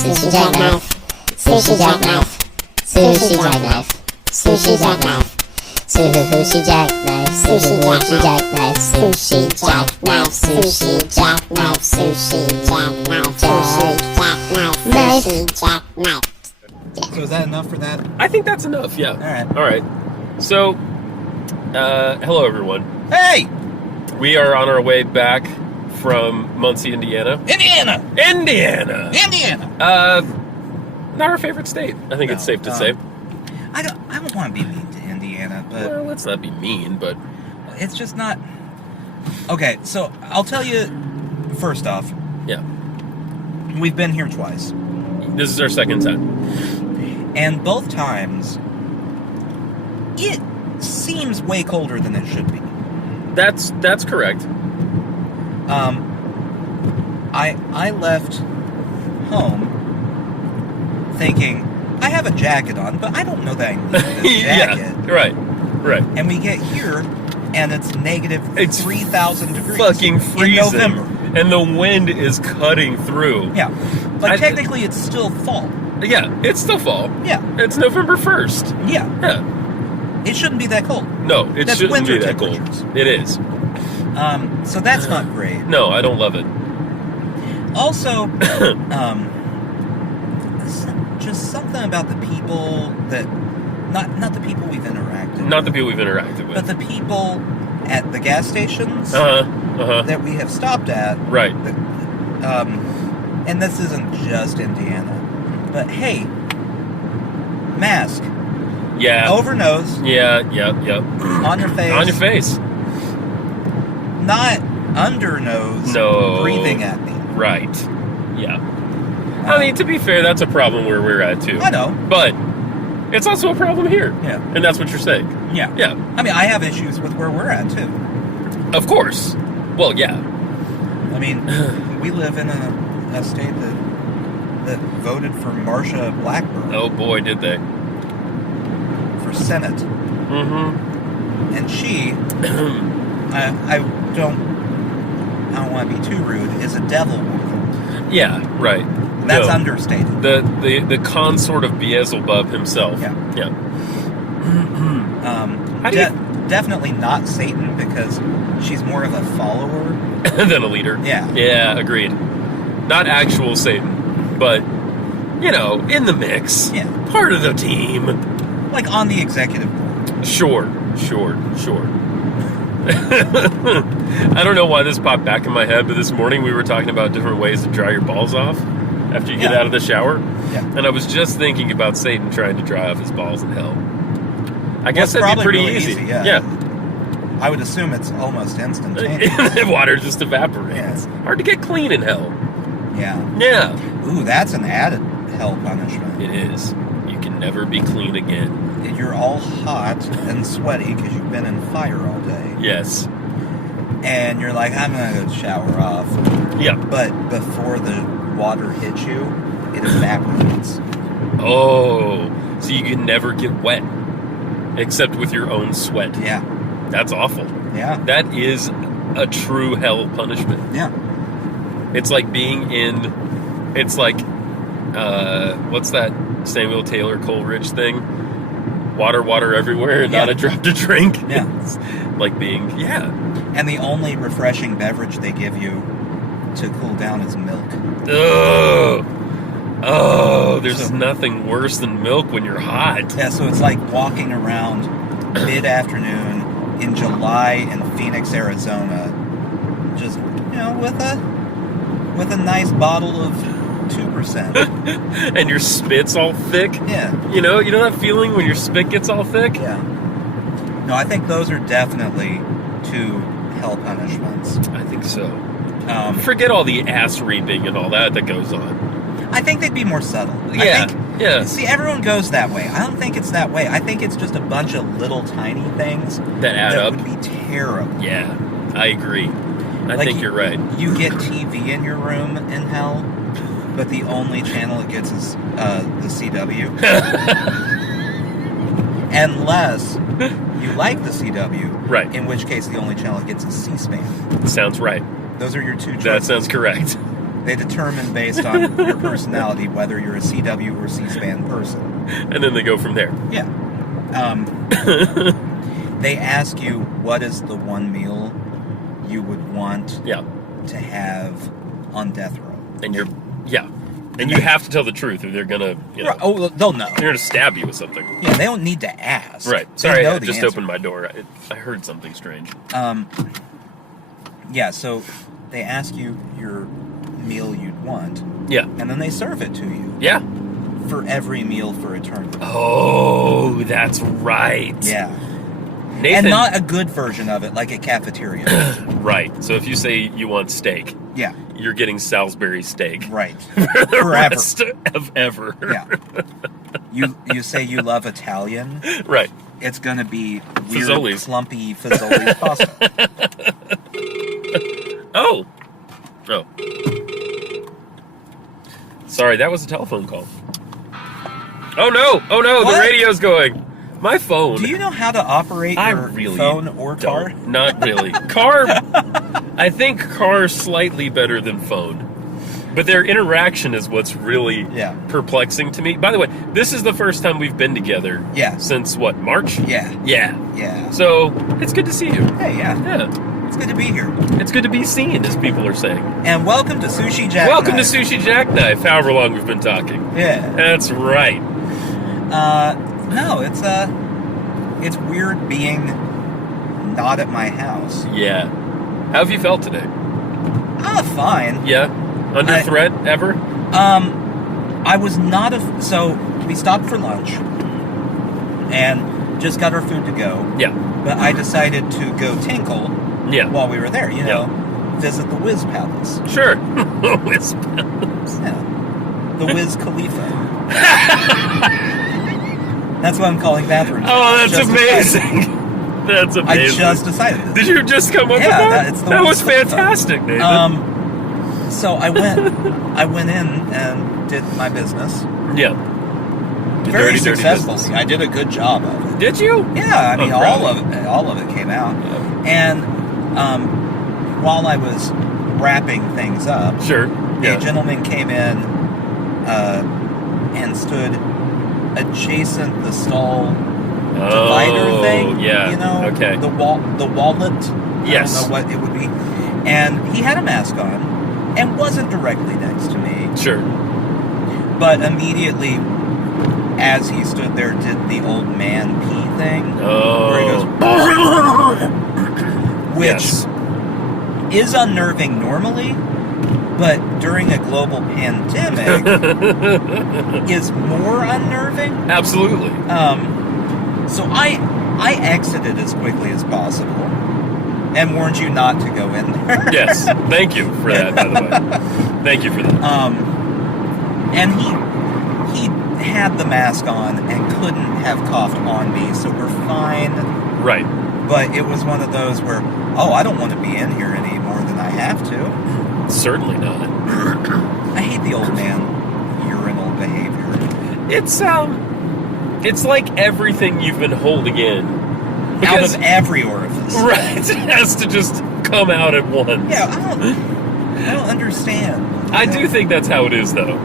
Sushi jackknife. Sushi jackknife. Sushi jackknife. Sushi jackknife. Sushi jackknife. Sushi jackknife. Sushi jackknife. Sushi jackknife. Sushi jackknife. Sushi jackknife. So is that enough for that? I think that's enough, yeah. All right. So, hello everyone. Hey! We are on our way back from Muncie, Indiana. Indiana! Not our favorite state, I think it's safe to say. I don't want to be mean to Indiana, but... Well, let's not be mean, but... It's just not... Okay, so I'll tell you, first off, Yeah. we've been here twice. This is our second time. And both times, it seems way colder than it should be. That's correct. I left home thinking, I have a jacket on, but I don't know that I need this jacket. Yeah, right. And we get here, and it's negative It's 3,000 degrees. Fucking freezing. In November. And the wind is cutting through. Yeah. Technically, it's still fall. Yeah, it's still fall. Yeah. It's November 1st. Yeah. Yeah. It shouldn't be that cold. No, it That's shouldn't be winter that cold. temperatures. It is. So that's not great. No, I don't love it. Also, just something about the people that... Not the people we've interacted Not with. the people we've interacted with. But the people at the gas stations that we have stopped at. Right. And this isn't just Indiana. But hey, mask. Yeah. Over nose. Yeah. On your face. On your face. Not under nose. No. Breathing at me. Right. Yeah. I mean, to be fair, that's a problem where we're at, too. I know. But it's also a problem here. Yeah. And that's what you're saying. Yeah. Yeah. I mean, I have issues with where we're at, too. Of course. Well, yeah. I mean, we live in a state that voted for Marsha Blackburn Oh, boy, did they. for Senate. Mm-hmm. And she, I don't want to be too rude, is a devil woman. Yeah, right. That's No. understated. The consort of Beelzebub himself. Yeah. Yeah. How do definitely not Satan, because she's more of a follower. Than a leader. Yeah. Yeah, agreed. Not actual Satan, but, in the mix. Yeah. Part of the team. Like on the executive board. Sure. I don't know why this popped back in my head, but this morning we were talking about different ways to dry your balls off after you get out of the shower. Yeah. And I was just thinking about Satan trying to dry off his balls in hell. I guess that'd be pretty really easy. Yeah. I would assume it's almost instantaneous. The water just evaporates. Yeah. Hard to get clean in hell. Yeah. Yeah. Ooh, that's an added hell punishment. It is. You can never be clean again. You're all hot and sweaty because you've been in fire all day. Yes. And you're like, I'm going to go shower off. Yeah. But before the water hits you, it evaporates. Oh, so you can never get wet except with your own sweat. Yeah. That's awful. Yeah. That is a true hell punishment. Yeah. It's like being in... It's like... what's that Samuel Taylor Coleridge thing? Water everywhere and not a drop to drink. Yeah. It's like being... Yeah. And the only refreshing beverage they give you to cool down is milk. Oh, there's nothing worse than milk when you're hot. Yeah, so it's like walking around mid-afternoon in July in Phoenix, Arizona, just, with a nice bottle of 2%. And your spit's all thick. Yeah. You know that feeling when your spit gets all thick? Yeah. No, I think those are definitely two hell punishments. I think so. Forget all the ass reaping and all that goes on. I think they'd be more subtle. Yeah. Yeah. See, everyone goes that way. I don't think it's that way. I think it's just a bunch of little tiny things That add up. would be terrible. Yeah, I agree. I think you're right. You get TV in your room in hell, but the only channel it gets is the CW. Unless you like the CW, Right. in which case the only channel it gets is C-SPAN. Sounds right. Those are your two choices. That sounds correct. They determine based on your personality whether you're a CW or C-SPAN person. And then they go from there. Yeah. They ask you what is the one meal you would want Yeah. to have on death row. And and you have to tell the truth, or they're gonna, Right. Oh, they'll know. they're gonna stab you with something. Yeah, they don't need to ask. Right. They Sorry, know I the just answer. opened my door. I heard something strange. Yeah, so they ask you your meal you'd want, Yeah. and then they serve it to you Yeah. for every meal for eternity. Oh, that's right. Yeah. Nathan. And not a good version of it, like a cafeteria version. Right. So if you say you want steak, Yeah, you're getting Salisbury steak. right. For the Forever. rest of ever. Yeah. You say you love Italian, Right. it's gonna be weird, Fazoli's. clumpy Fazoli's pasta. Oh. Oh. Sorry, that was a telephone call. Oh no! Oh no! What? The radio's going. My phone. Do you know how to operate I your really phone or car? don't. Not really. Car. I think car's slightly better than phone, but their interaction is what's really Yeah. perplexing to me. By the way, this is the first time we've been together. Yeah. Since what? March? Yeah. Yeah. Yeah. So it's good to see you. Hey, yeah. Yeah. It's good to be here. It's good to be seen, as people are saying. And welcome to Sushi Jackknife. Welcome to Sushi Jackknife. However long we've been talking. Yeah. That's right. No, it's weird being not at my house. Yeah. How have you felt today? Fine. Yeah. Under I- threat ever? I was not so we stopped for lunch and just got our food to go. Yeah. But I decided to go tinkle Yeah. while we were there, visit the Wiz Palace. Sure. Yeah. The Wiz Khalifa. That's what I'm calling bathrooms. Oh, that's Just amazing. That's I amazing. just decided this. Did you just come up with Yeah, that? it's the That one was with the- fantastic, Nathan. So I went in and did my business. Yeah. Very Dirty successfully. business. I did a good job of it. Did you? Yeah, I mean, I'm proud all of it came out. Yeah. And while I was wrapping things up, Sure. a Yeah. gentleman came in and stood adjacent the stall divider thing. Yeah. Okay. the wallet. Yes. I don't know what it would be. And he had a mask on and wasn't directly next to me, Sure. but immediately as he stood there did the old man pee thing. Where he Oh. goes, which Yes. is unnerving normally, but during a global pandemic is more unnerving. Absolutely. So I exited as quickly as possible and warned you not to go in there. Yes. Thank you for that, by the way. Thank you for that. And he had the mask on and couldn't have coughed on me, so we're fine. Right. But it was one of those where, I don't want to be in here any more than I have to. Certainly not. I hate the old man urinal behavior. It's like everything you've been holding in. Out Because- of every orifice. Right. It has to just come out at once. Yeah, I don't understand. I do think that's how it is, though.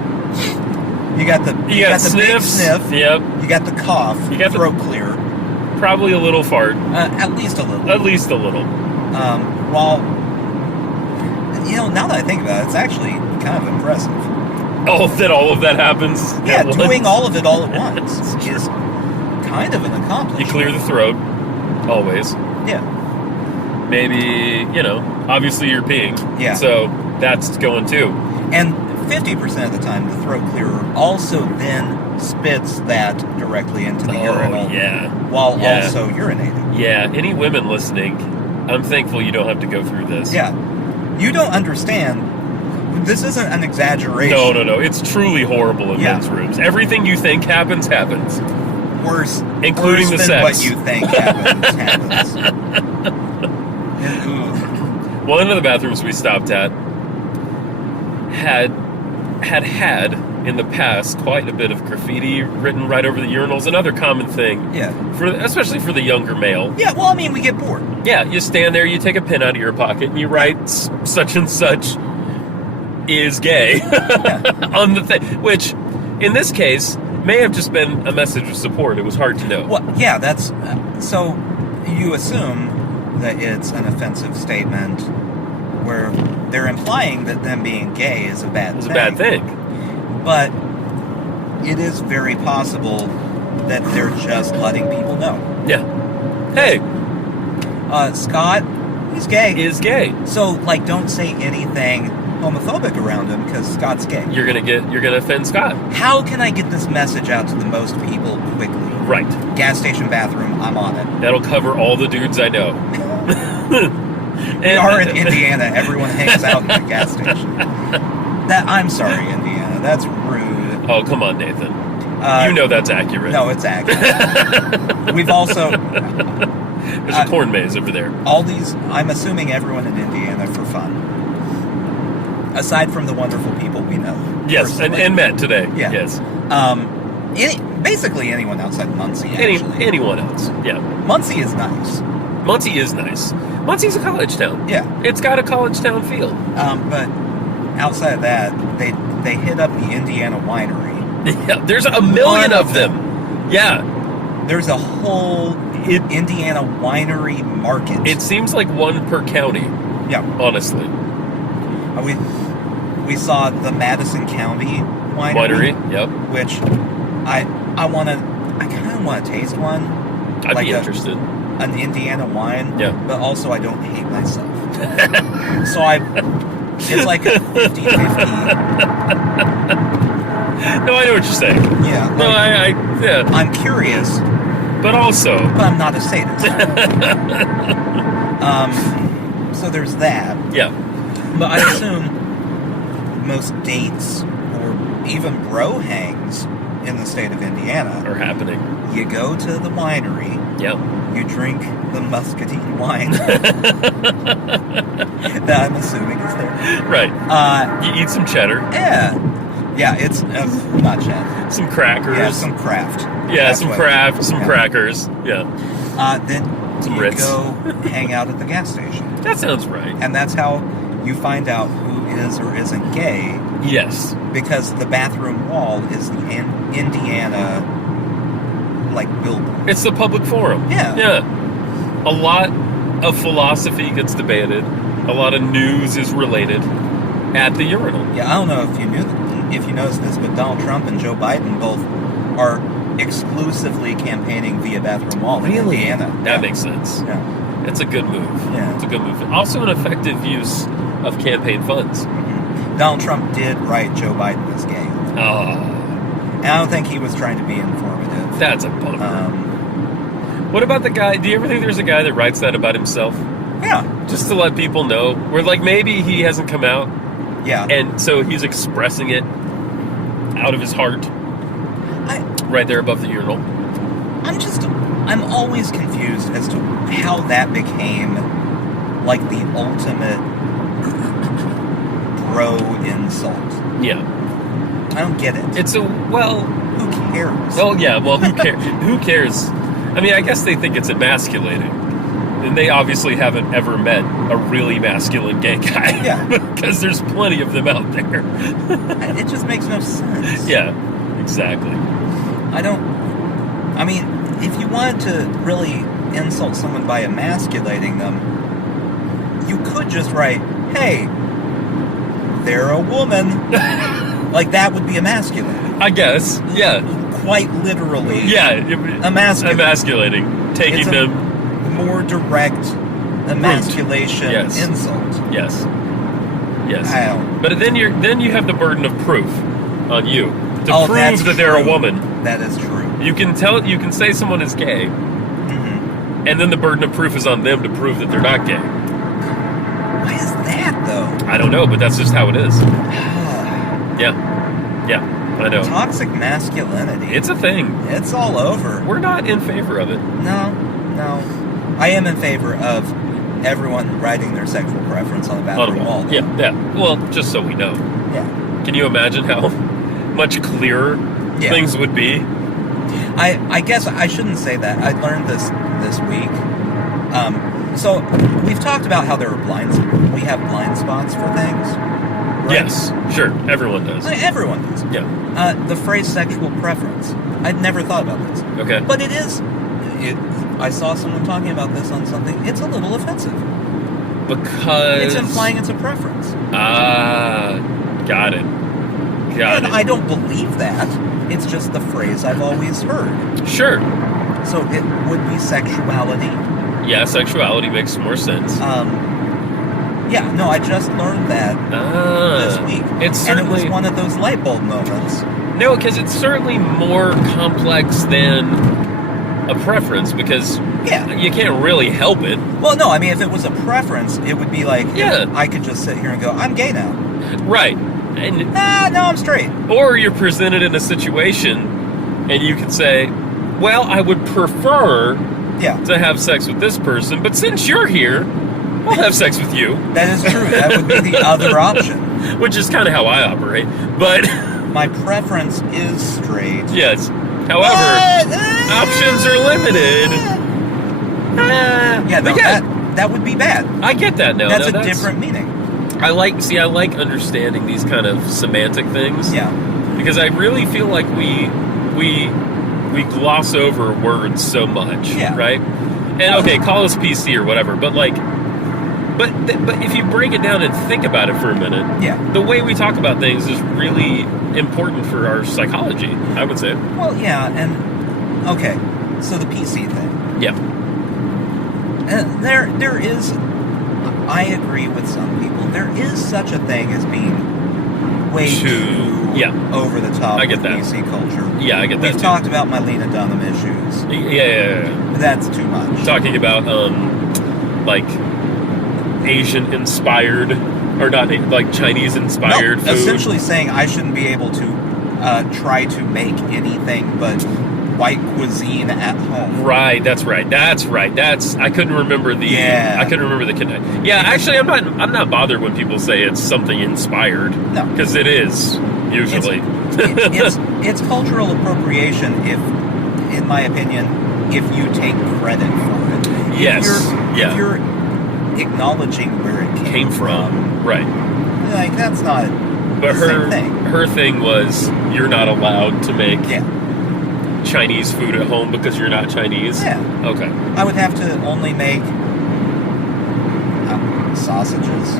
You got the You got the big sniffs. sniff. Yep. You got the cough. You got the- throat clear. Probably a little fart. At least a little. At least a little. While now that I think about it, it's actually kind of impressive. Oh, that all of that happens? Yeah, at once? doing all of it all at once is kind of an You accomplishment. clear the throat. Always. Yeah. Maybe, obviously you're peeing. Yeah. So that's going too. And 50% of the time, the throat clearer also then spits that directly into the urinal yeah. while Yeah. also urinating. Yeah. Any women listening, I'm thankful you don't have to go through this. Yeah. You don't understand. This isn't an exaggeration. No. It's truly horrible in Yeah. men's rooms. Everything you think happens. Worse. Including worse the than sex. what you think happens. And, One of the bathrooms we stopped at had in the past quite a bit of graffiti written right over the urinals. Another common thing, yeah. especially for the younger male. Yeah, well, I mean, we get bored. Yeah, you stand there, you take a pen out of your pocket, and you write such and such is gay on the thing, which in this case may have just been a message of support. It was hard to know. Well, yeah, that's so you assume that it's an offensive statement where they're implying that them being gay is a bad It's thing. a bad thing. But it is very possible that they're just letting people know. Yeah. Hey, Scott, he's gay. is gay. So, like, don't say anything homophobic around him because Scott's gay. You're gonna offend Scott. How can I get this message out to the most people quickly? Right. Gas station bathroom, I'm on it. That'll cover all the dudes I know. We are in Indiana. Everyone hangs out in the gas station. I'm sorry, Indiana. That's rude. Oh, come on, Nathan. You know that's accurate. No, it's accurate. We've also... There's a corn maze over there. all these... I'm assuming everyone in Indiana for fun. Aside from the wonderful people we know. Yes, and met today. Yeah. Yes. Basically anyone outside Muncie, actually. Anyone else. Yeah. Muncie is nice. Muncie is nice. Muncie's a college town. Yeah. It's got a college town feel. But outside of that, they hit up the Indiana winery. Yeah, there's a million One of them. Yeah. There's a whole Indiana winery market. It seems like one per county, yeah. honestly. We saw the Madison County winery. Yep. Which I kind of want to taste one. I'd like be interested. An Indiana wine. Yeah. But also I don't hate myself. So it's like a 50-50. No, I know what you're saying. Yeah. No, yeah. I'm curious, But also, but I'm not a sadist. So there's that. yeah. But I assume most dates or even bro hangs in the state of Indiana Are happening. You go to the winery, Yep. you drink the muscatine wine that I'm assuming is there. Right. You eat some cheddar, Yeah, it's not cheddar. some crackers. Yeah, some craft. Yeah, That's some what- craft, some yeah. crackers. Yeah. Then Some you Ritz. go hang out at the gas station. That sounds right. And that's how you find out who is or isn't gay, Yes. because the bathroom wall is the Indiana, like, billboard. It's the public forum. Yeah. Yeah. A lot of philosophy gets debated. A lot of news is related at the urinal. Yeah, I don't know if you noticed this, but Donald Trump and Joe Biden both are exclusively campaigning via bathroom wall in Indiana. That makes sense. Yeah. It's a good move. Yeah. It's a good move. Also an effective use of campaign funds. Donald Trump did write Joe Biden as gay. Oh, And I don't think he was trying to be informative. that's a bummer. Um, What about the guy? Do you ever think there's a guy that writes that about himself? yeah. Just to let people know? Where, like, maybe he hasn't come out, Yeah. and so he's expressing it out of his heart right there above the urinal. I'm always confused as to how that became, like, the ultimate bro insult. Yeah. I don't get it. It's Who cares? oh, yeah, well, who cares? Who cares? I mean, I guess they think it's emasculating. And they obviously haven't ever met a really masculine gay guy. Yeah. Because there's plenty of them out there. It just makes no sense. Yeah, exactly. I mean, if you wanted to really insult someone by emasculating them, you could just write, hey, they're a woman. Like, that would be emasculating. I guess, yeah. Quite literally. Yeah. Emasculating. Emasculating. Taking It's a them. more direct emasculation Yes. insult. Yes. Yes. I don't- But then you have the burden of proof on you to Oh, prove that's that they're a true. woman. That is true. You can say someone is gay, Mm-hmm. and then the burden of proof is on them to prove that they're not gay. Why is that, though? I don't know, but that's just how it is. Yeah. Yeah, I know. Toxic masculinity. It's a thing. It's all over. We're not in favor of it. No. I am in favor of everyone writing their sexual preference on the bathroom wall. though. Yeah. Well, just so we know. Yeah. Can you imagine how much clearer Yeah. things would be? I guess I shouldn't say that. I learned this week. So we've talked about how we have blind spots for things. right? Yes, sure. Everyone does. Everyone does. Yeah. The phrase sexual preference. I'd never thought about this. Okay. But it is. I saw someone talking about this on something. It's a little offensive. Because It's implying it's a preference. Ah, got it. Got And it. I don't believe that. It's just the phrase I've always heard. Sure. So it would be sexuality. Yeah, sexuality makes more sense. Yeah, no, I just learned that this week. It's and it was certainly one of those light bulb moments. no, because it's certainly more complex than a preference. Because Yeah. you can't really help it. Well, no, I mean, if it was a preference, it would be like, Yeah. I could just sit here and go, I'm gay now. Right. And No, I'm straight. or you're presented in a situation, and you can say, "Well, I would prefer Yeah, to have sex with this person, but since you're here, I'll have sex with you," that is true. That would be the other option. which is kind of how I operate. But My preference is straight. yes, however, options are limited. Yeah, no, But yeah, that would be bad. I get that now. That's Now a different meaning. I like understanding these kind of semantic things. Yeah. Because I really feel like we gloss over words so much. Yeah. Right. And okay, call us PC or whatever, but like, but if you break it down and think about it for a minute, Yeah. the way we talk about things is really important for our psychology, I would say. Well, yeah, and okay, so the PC thing. Yeah. There is, I agree with some people, there is such a thing as being way too Yeah. over the top I get with that. PC culture. Yeah, I get that We've too. talked about my Lena Dunham issues. Yeah. That's too much. Talking about like Asian inspired or not, like Chinese inspired No, food. essentially saying I shouldn't be able to try to make anything but white cuisine at home. Right, that's right. I couldn't remember the Yeah. I couldn't remember the connection. Yeah, actually I'm not bothered when people say it's something inspired. No. Because it is usually. It's cultural appropriation if, in my opinion, if you take credit for it. Yes, yeah. If you're acknowledging where it came from, Right. like that's not But the same thing. her thing was you're not allowed to make Yeah. Chinese food at home because you're not Chinese. Yeah. Okay. I would have to only make sausages.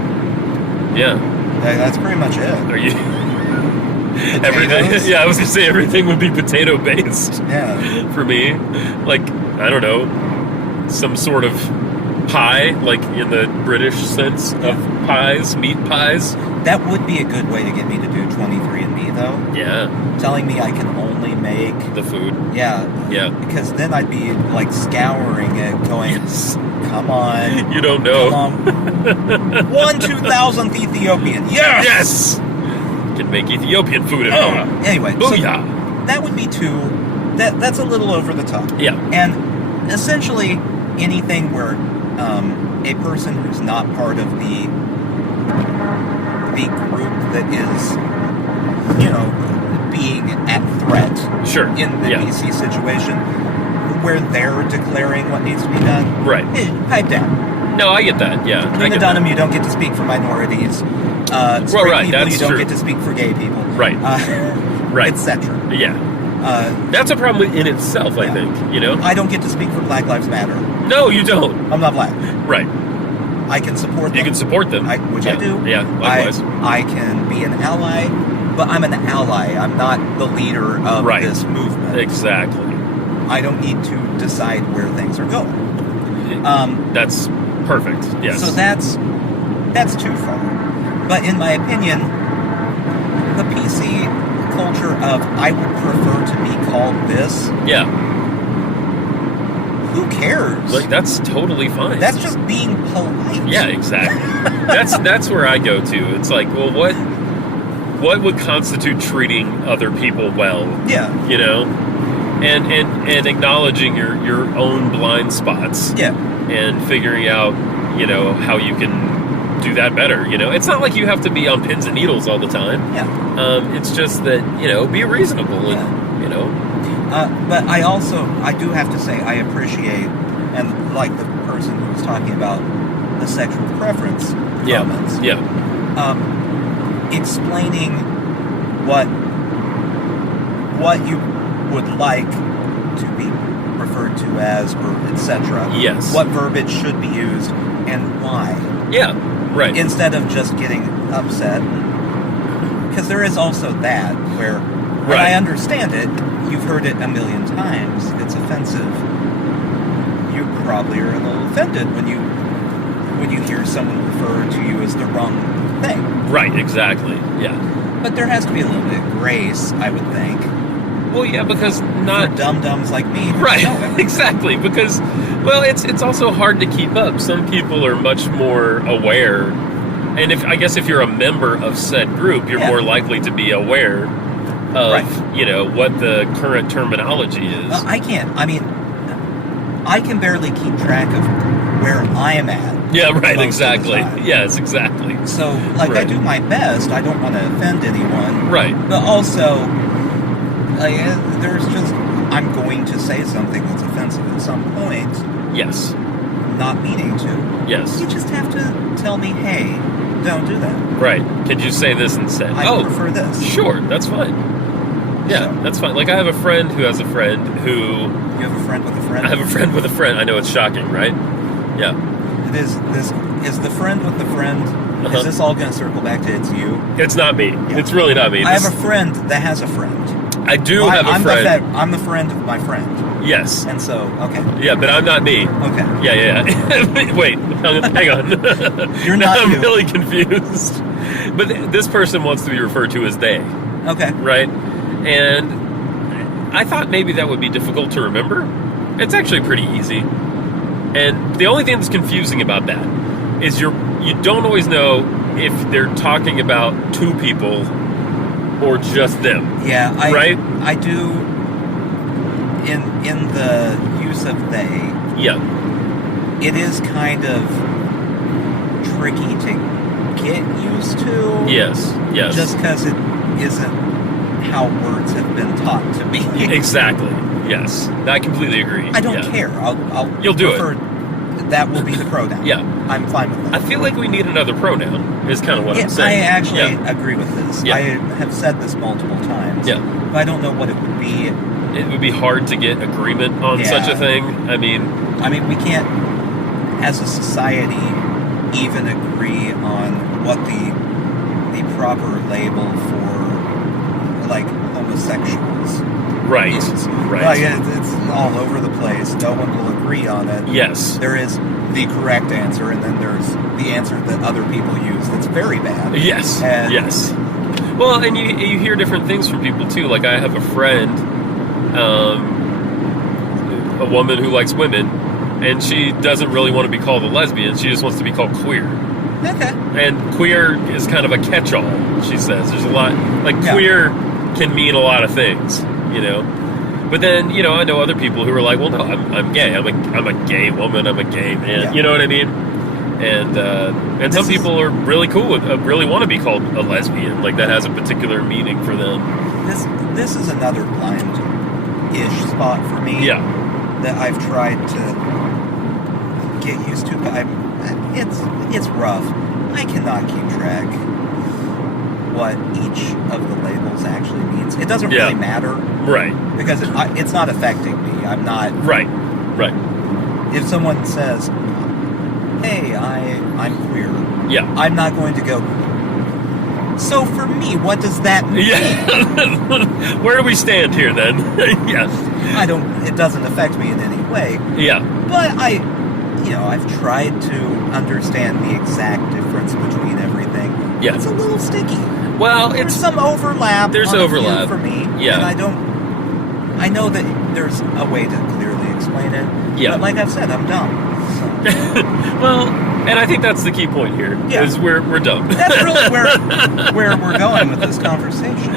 Yeah. That's pretty much it. Are you Potatoes? everything? Yeah, I was gonna say everything would be potato based. Yeah. For me, like, I don't know, some sort of pie, like in the British sense of pies, meat pies. That would be a good way to get me to do 23andMe, though. Yeah, Telling me I can only make... the food. Yeah. Yeah. Because then I'd be, like, scouring it, going, Yes. come on. You don't know. Come on. 1/2000th Ethiopian. Yes! Yes! Can make Ethiopian food at home. Anyway, so Booyah! that would be that's a little over the top. Yeah. And essentially anything where a person who's not part of the group that is, being at threat Sure. in the Yeah. PC situation, where they're declaring what needs to be done. Right. Pipe down. No, I get that. Yeah. I Lena get Dunham, that. you don't get to speak for minorities. Straight right, people, that's you don't true. get to speak for gay people. Right. Right. Etc. Yeah. That's a problem in itself, I Yeah. think. I don't get to speak for Black Lives Matter. No, you don't. I'm not black. Right. I can support them. You can support them. Which yeah. I do. Yeah, likewise. I can be an ally, but I'm an ally. I'm not the leader of Right. this movement. Exactly. I don't need to decide where things are going. That's perfect. Yes. So that's too far. But in my opinion, the PC culture of I would prefer to be called this, yeah. who cares? Like, that's totally fine. That's just being polite. Yeah, exactly. that's where I go to. It's like, well, what would constitute treating other people well? Yeah. And acknowledging your own blind spots. Yeah. And figuring out, how you can do that better. It's not like you have to be on pins and needles all the time. Yeah. It's just that, be reasonable and, But I do have to say, I appreciate, and like the person who was talking about the sexual preference comments. Yeah. explaining what you would like to be referred to as, or etc. Yes. What verbiage should be used and why. Yeah, right. Instead of just getting upset. Because there is also that, where when I understand it, you've heard it a million times, it's offensive. You probably are a little offended when you hear someone refer to you as the wrong thing. Right, exactly, yeah. But there has to be a little bit of grace, I would think. Well, yeah, because For dum-dums like me. Right, exactly, because, well, it's also hard to keep up. Some people are much more aware, and if you're a member of said group, you're more likely to be aware of, what the current terminology is. I can barely keep track of where I am at. Yeah, right, exactly. Yes, exactly. So, I do my best. I don't want to offend anyone. Right. But also, there's just, I'm going to say something that's offensive at some point. Yes. Not meaning to. Yes. You just have to tell me, hey, don't do that. Right. Could you say this instead? I prefer this. Sure, that's fine. Yeah, that's fine. Like, I have a friend who has a friend who... You have a friend with a friend? I have a friend with a friend. I know it's shocking, right? Yeah. Is the friend with the friend... Is this all going to circle back to it's you? It's not me. Yeah. It's really not me. I have a friend that has a friend. I do have a friend. I'm the friend of my friend. Yes. And so, okay. Yeah, but I'm not me. Okay. Yeah. Wait, hang on. You're not I'm you. really confused. But this person wants to be referred to as they. Okay. Right? And I thought maybe that would be difficult to remember. It's actually pretty easy. And the only thing that's confusing about that is you don't always know if they're talking about two people or just them. Yeah, right? I do in the use of they. Yeah. It is kind of tricky to get used to. Yes. Just because it isn't how words have been taught to be. Exactly. Yes. I completely agree. I don't care. You'll do it. That will be the pronoun. Yeah. I'm fine with that. I feel like we need another pronoun, is kind of what I'm saying. I actually agree with this. Yeah. I have said this multiple times. Yeah. But I don't know what it would be. It would be hard to get agreement on such a thing. I mean, we can't, as a society, even agree on what the proper label for, like, homosexuals right. is. Right. Like, it's all over the place. No one will agree on it. Yes. There is the correct answer, and then there's the answer that other people use that's very bad. Yes. Yes. Well, and you hear different things from people, too. Like, I have a friend, a woman who likes women, and she doesn't really want to be called a lesbian. She just wants to be called queer. Okay. And queer is kind of a catch-all, she says. There's a lot... Like, queer can mean a lot of things, But then, I know other people who are like, well, no, I'm gay. I'm a gay woman. I'm a gay man. Yeah. You know what I mean? And some people are really cool with, really want to be called a lesbian. Like, that has a particular meaning for them. This is another blind-ish spot for me. Yeah. That I've tried to get used to, but it's rough. I cannot keep track what each of the labels actually means. It doesn't really matter. Right. Because it's not affecting me. I'm not... Right. If someone says, hey, I'm queer. Yeah. I'm not going to go, so for me, what does that mean? Yeah. Where do we stand here, then? Yeah. It doesn't affect me in any way. Yeah. But I've tried to understand the exact difference between everything. Yeah. It's a little sticky. Well, there's some overlap. There's on overlap for me. Yeah. And I know that there's a way to clearly explain it. Yeah. But like I've said, I'm dumb. So. Well, and I think that's the key point here. Yeah. Is we're dumb. That's really where we're going with this conversation.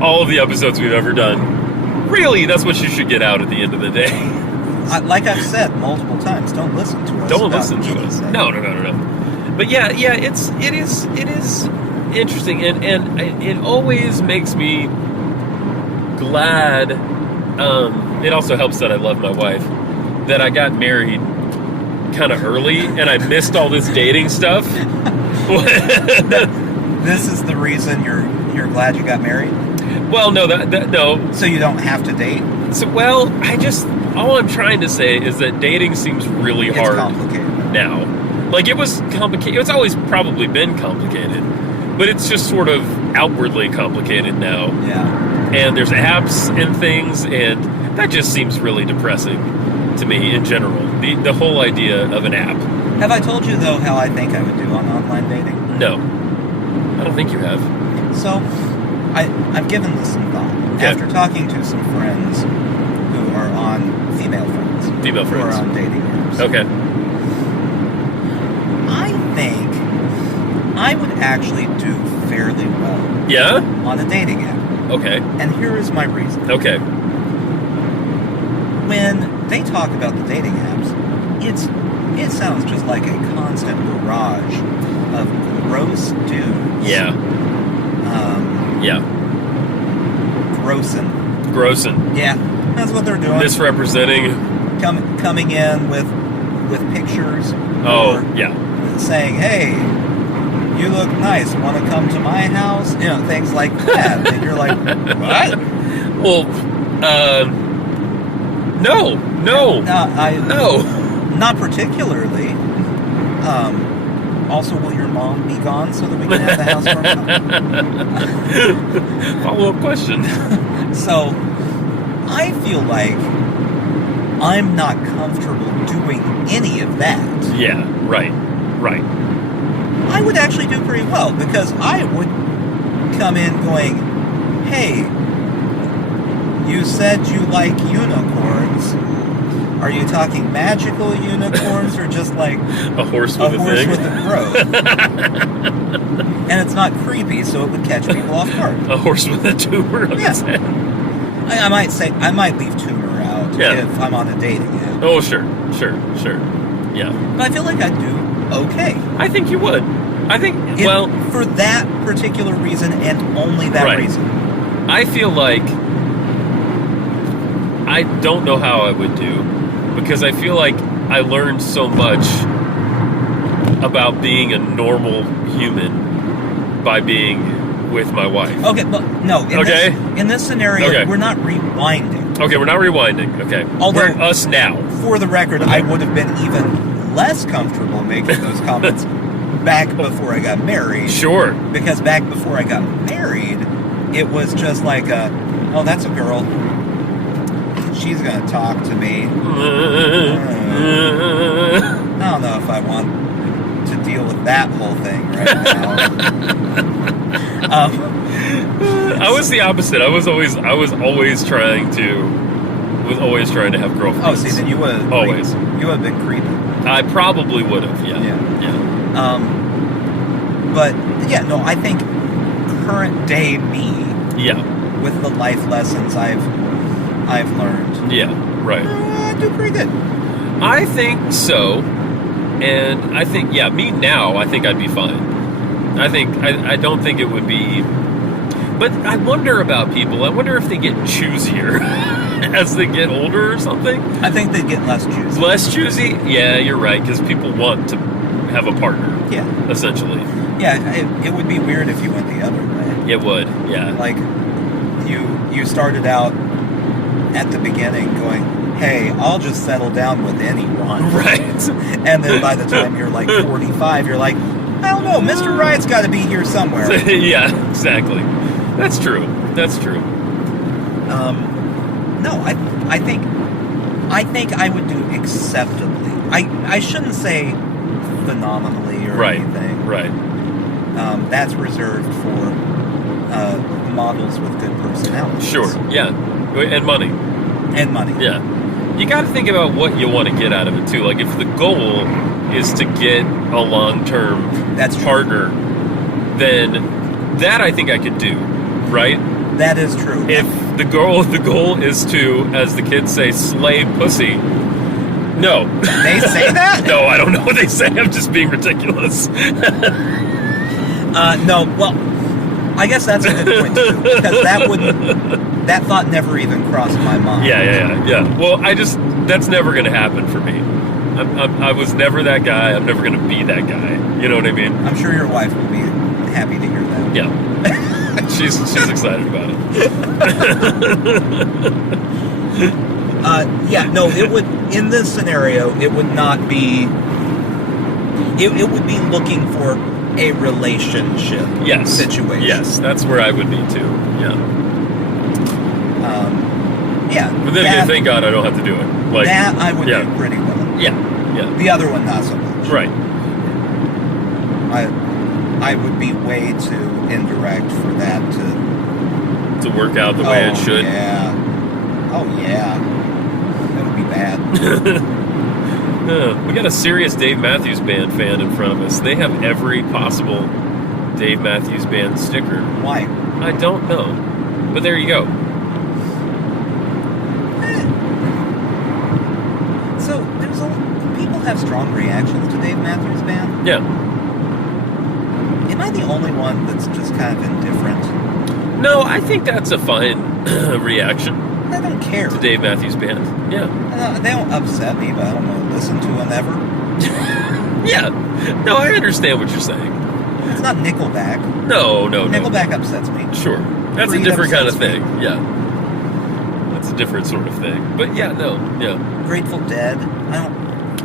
All of the episodes we've ever done. Really, that's what you should get out at the end of the day. Like I've said multiple times, don't listen to us. Don't listen to us. No. But yeah, it is interesting, and it always makes me glad. It also helps that I love my wife, that I got married kind of early, and I missed all this dating stuff. This is the reason you're glad you got married? Well, no, no. So you don't have to date? So, well, all I'm trying to say is that dating seems really It's hard complicated. now. Like, it was complicated. It's always probably been complicated, but it's just sort of outwardly complicated now. Yeah. And there's apps and things, and that just seems really depressing to me in general. The whole idea of an app. Have I told you, though, how I think I would do on online dating? No. I don't think you have. So, I've given this some thought. Okay. After talking to some friends who are on female friends. Female Who are friends. on dating apps. Okay. I think I would actually do fairly well Yeah? on a dating app. Okay. And here is my reason. Okay. When they talk about the dating apps, it sounds just like a constant barrage of gross dudes. Yeah. Yeah. Grossing. Yeah, that's what they're doing. Misrepresenting. Coming in with pictures. Oh, or yeah. saying, "Hey, you look nice. Want to come to my house?" You know, things like that. And you're like, "What?" Well, no. No, No. not particularly. Also, will your mom be gone so that we can have the house from? Follow-up question. So, I feel like I'm not comfortable doing any of that. Yeah, right. I would actually do pretty well because I would come in going, "Hey, you said you like unicorns. Are you talking magical unicorns or just like A horse with a thing. with a growth?" And it's not creepy, so it would catch people off guard. A horse with a tumor on Yeah. its head. I might leave tumor out Yeah. if I'm on a dating app. Oh, sure. Yeah. But I feel like I'd do okay. I think you would. I think, For that particular reason and only that Right. reason. I feel like I don't know how I would do because I feel like I learned so much about being a normal human by being with my wife. Okay, but no. Okay. In this scenario, Okay. we're not rewinding. Okay, we're not rewinding. Okay. Although- we're us now. For the record, I would have been even less comfortable making those comments back before I got married. Sure. Because back before I got married, it was just like, oh, that's a girl. She's going to talk to me. I don't know if I want to deal with that whole thing right now. I was the opposite. I was always trying to have girlfriends. Oh, see, then you would have Always. You would have been creeping. I probably would have. Yeah. But yeah, no, I think current day me, Yeah. with the life lessons I've learned, Yeah. Right. I do pretty good. I think so, and I think me now. I think I'd be fine. I don't think it would be. But I wonder about people. I wonder if they get choosier as they get older or something. I think they get less juice. Less choosy? Yeah, you're right, because people want to have a partner, Yeah, essentially. yeah. It would be weird if you went the other way. It would, yeah. Like you started out at the beginning going, "Hey, I'll just settle down with anyone." Right. And then by the time you're like 45, you're like, "I don't know, Mr. Right's got to be here somewhere." Yeah, exactly. That's true. No, I think I would do acceptably. I shouldn't say phenomenally or Right. anything. Right. That's reserved for models with good personalities. Sure. Yeah. And money. And money. Yeah. You got to think about what you want to get out of it too. Like if the goal is to get a long-term That's true. partner, then that I think I could do, right? That is true. If the goal is to, as the kids say, slay pussy. No. They say that? No, I don't know what they say. I'm just being ridiculous. No, well, I guess that's a good point too, because that thought never even crossed my mind. Yeah. Well, that's never going to happen for me. I was never that guy. I'm never going to be that guy. You know what I mean? I'm sure your wife will be happy to hear that. Yeah. she's excited about it. Yeah, no, it would, in this scenario, it would not be, it would be looking for a relationship situation. Yes, that's where I would be too. Yeah. Yeah. But then again, thank God I don't have to do it. Like that I would do pretty well. Yeah. Yeah. The other one, not so much. Right. I would be way too indirect for that to work out the way it should. Yeah. Oh yeah. That would be bad. We got a serious Dave Matthews Band fan in front of us. They have every possible Dave Matthews Band sticker. Why? I don't know. But there you go. So people have strong reactions to Dave Matthews Band. Yeah. Am I the only one that's just kind of indifferent? No, I think that's a fine reaction. I don't care. To Dave Matthews Band. Yeah. They don't upset me, but I don't want to listen to them ever. Yeah. No, I understand what you're saying. It's not Nickelback. No. Nickelback upsets me. Sure. That's Creed a different kind of upsets thing. me. Yeah. That's a different sort of thing. But yeah, no. Yeah. Grateful Dead.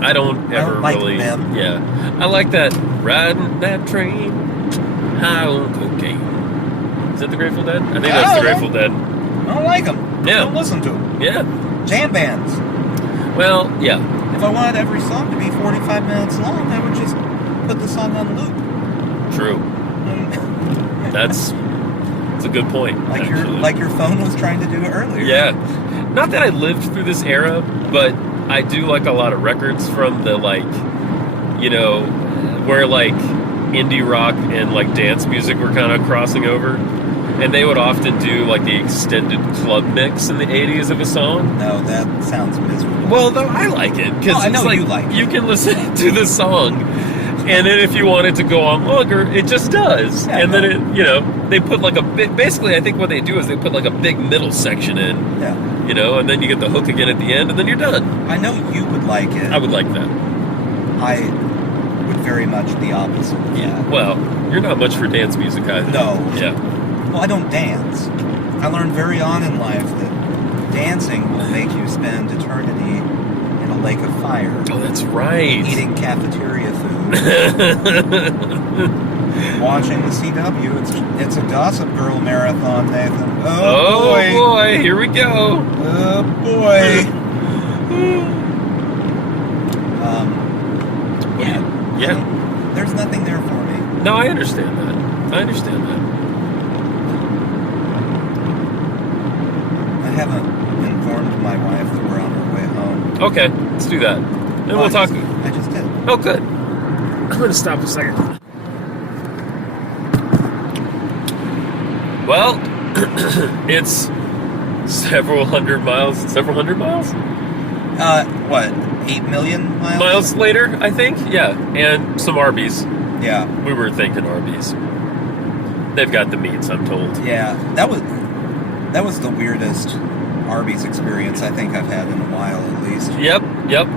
I don't ever like really. them. Yeah. I like that riding that train high on cocaine. Is that the Grateful Dead? I think that's the Grateful Dead. I don't like them. Yeah. I don't listen to them. Yeah. Jam bands. Well, yeah. If I wanted every song to be 45 minutes long, I would just put the song on loop. True. That's a good point. Like your phone was trying to do earlier. Yeah. Not that I lived through this era, but I do like a lot of records from the where like indie rock and like dance music were kind of crossing over. And they would often do like the extended club mix in the 80s of a song. No, that sounds miserable. Well, though I like it because I know you like it. You can listen to the song, and then if you want it to go on longer, it just does. Yeah, and then they put like a bit. Basically, I think what they do is they put like a big middle section in. Yeah. And then you get the hook again at the end, and then you're done. I know you would like it. I would like that. I would very much the opposite. Yeah. Well, you're not much for dance music either. No. Yeah. Well, I don't dance. I learned very on in life that dancing will make you spend eternity in a lake of fire. Oh, that's right. Eating cafeteria food. Watching the CW. It's a Gossip Girl marathon, Nathan. Oh boy, here we go. Oh boy. Yeah. There's nothing there for me. No, I understand that. I haven't informed my wife that we're on our way home. Okay, let's do that. And we'll talk. I just did. Oh, good. I'm going to stop a second. Well, it's several hundred miles. What? 8 million miles? Miles later, I think. Yeah, and some Arby's. Yeah. We were thinking Arby's. They've got the meats, I'm told. Yeah, that was the weirdest Arby's experience I think I've had in a while, at least. Yep.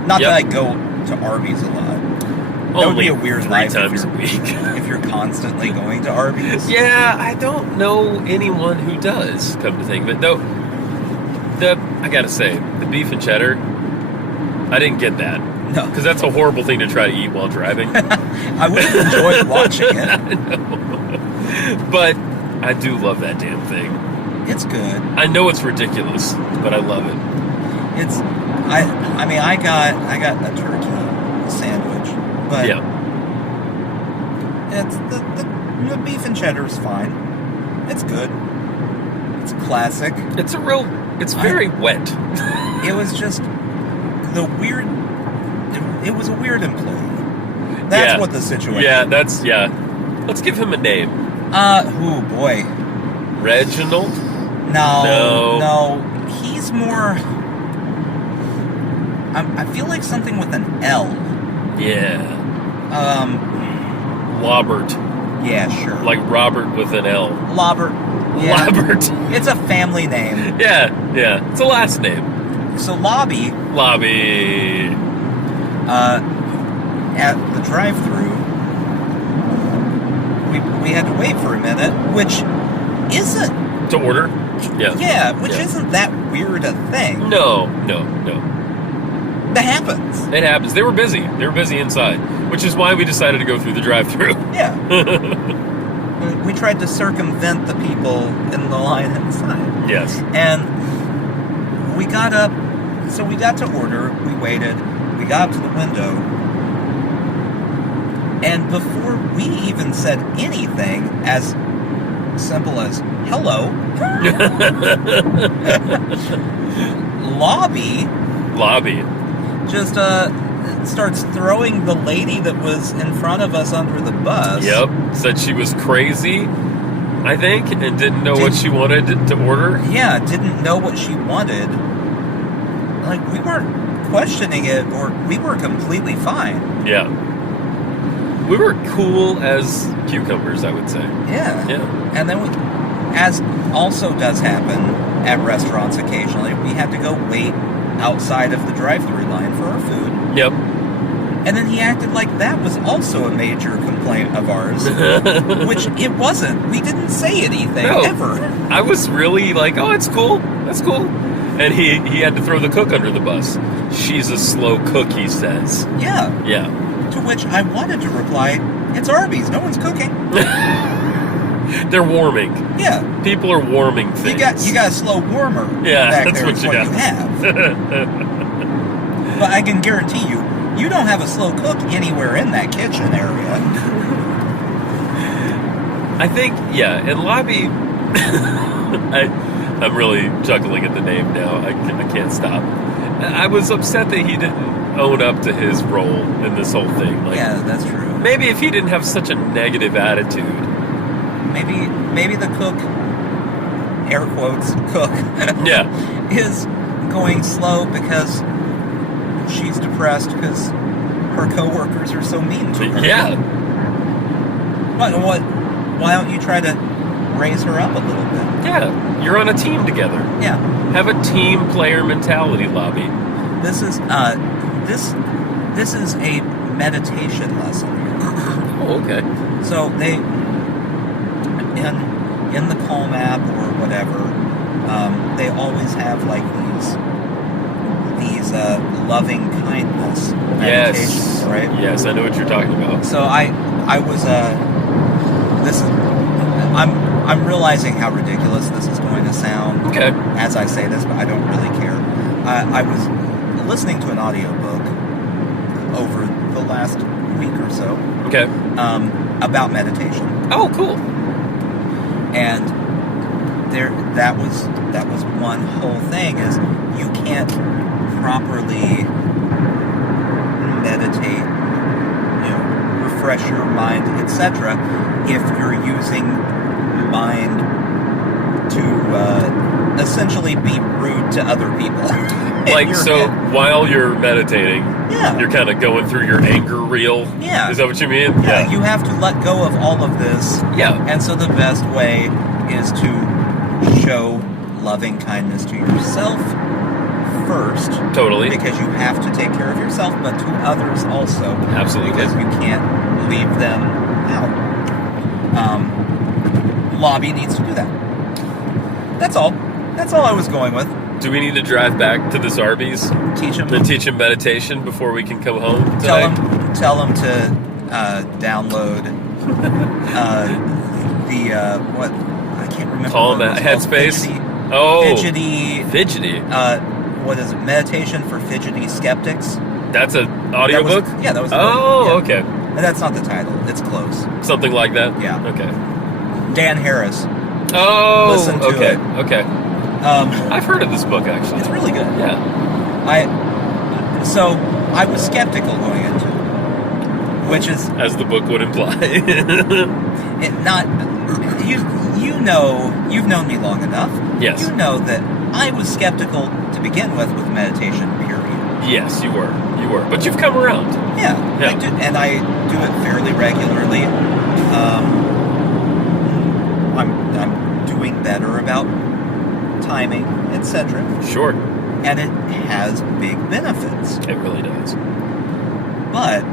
Not that I go to Arby's a lot. That would be a weird 3 life times a week. if you're constantly going to Arby's. Yeah, I don't know anyone who does, come to think of it. Though, I gotta say, the beef and cheddar, I didn't get that. No. Because that's a horrible thing to try to eat while driving. I would have enjoyed watching it. I know. But I do love that damn thing. It's good. I know it's ridiculous, but I love it. I got a turkey sandwich, but yeah. It's the beef and cheddar is fine. It's good. It's classic. It's very wet. It was just it was a weird employee. That's what the situation. Yeah, let's give him a name. Oh boy. Reginald? No. He's more. I feel like something with an L. Yeah. Lobert. Yeah, sure. Like Robert with an L. Lobert. Yeah. Lobert. It's a family name. Yeah. It's a last name. So Lobby. At the drive-thru, we we had to wait for a minute, which isn't... To order? Yeah. Yeah, which Yeah. isn't that weird a thing. No. That happens. It happens. They were busy. They were busy inside, which is why we decided to go through the drive-thru. Yeah. We tried to circumvent the people in the line inside. Yes. And we got up, so we got to order, we waited, we got up to the window, and before we even said anything as simple as hello, Lobby just starts throwing the lady that was in front of us under the bus. Yep. Said she was crazy, I think, and didn't know what she wanted to order. Yeah, didn't know what she wanted. Like, we weren't questioning it, or we were completely fine. Yeah. We were cool as cucumbers, I would say. Yeah. Yeah. And then as also does happen at restaurants occasionally, we had to go wait outside of the drive-thru line for our food. Yep. And then he acted like that was also a major complaint of ours, which it wasn't. We didn't say anything, ever. I was really like, oh, it's cool. That's cool. And he had to throw the cook under the bus. She's a slow cook, he says. Yeah. Yeah. To which I wanted to reply, it's Arby's. No one's cooking. They're warming. Yeah. People are warming things. You got a slow warmer. Yeah, back that's there what is you got. have. But I can guarantee you don't have a slow cook anywhere in that kitchen area. I think, yeah, and Lobby, I'm really chuckling at the name now. I can't stop. I was upset that he didn't own up to his role in this whole thing. Like, Yeah, that's true. maybe if he didn't have such a negative attitude. Maybe the cook, air quotes, cook, Yeah. is going slow because she's depressed because her coworkers are so mean to her. Yeah. Why don't you try to raise her up a little bit? Yeah. You're on a team together. Yeah. Have a team player mentality, Lobby. This is a meditation lesson here. Oh, okay. So they in the Calm app or whatever, they always have like these loving kindness meditations, Yes. right? Yes, I know what you're talking about. So I was I'm realizing how ridiculous this is going to sound Okay. as I say this, but I don't really care. I was listening to an audiobook over the last week or so Okay. about meditation, Oh, cool. and that was one whole thing is you can't properly meditate, refresh your mind, etc., if you're using mind to essentially be rude to other people. Like, so while you're meditating, Yeah. you're kind of going through your anger reel. Yeah. Is that what you mean? Yeah, you have to let go of all of this. Yeah. And so the best way is to show loving kindness to yourself first. Totally. Because you have to take care of yourself, but to others also. Absolutely. Because you can't leave them out. Lobby needs to do that. That's all. That's all I was going with. Do we need to drive back to this Arby's Teach them. and teach him meditation before we can come home today? Tell them to download what I can't remember. Calm what it was called. Headspace? Fidgety. Fidgety. What is it? Meditation for Fidgety Skeptics. That's an audiobook? That was. Oh, yeah. okay. And that's not the title. It's close. Something like that? Yeah. Okay. Dan Harris. Oh, Listen to okay. it. Okay. I've heard of this book, actually. It's really good. Yeah. So I was skeptical going into it, which is As the book would imply. you've known me long enough. Yes. You know that I was skeptical to begin with meditation. Period. Yes, you were. You were. But you've come around. Yeah. Yeah. I do it fairly regularly. I'm doing better about timing, etc. Sure. And it has big benefits. It really does. But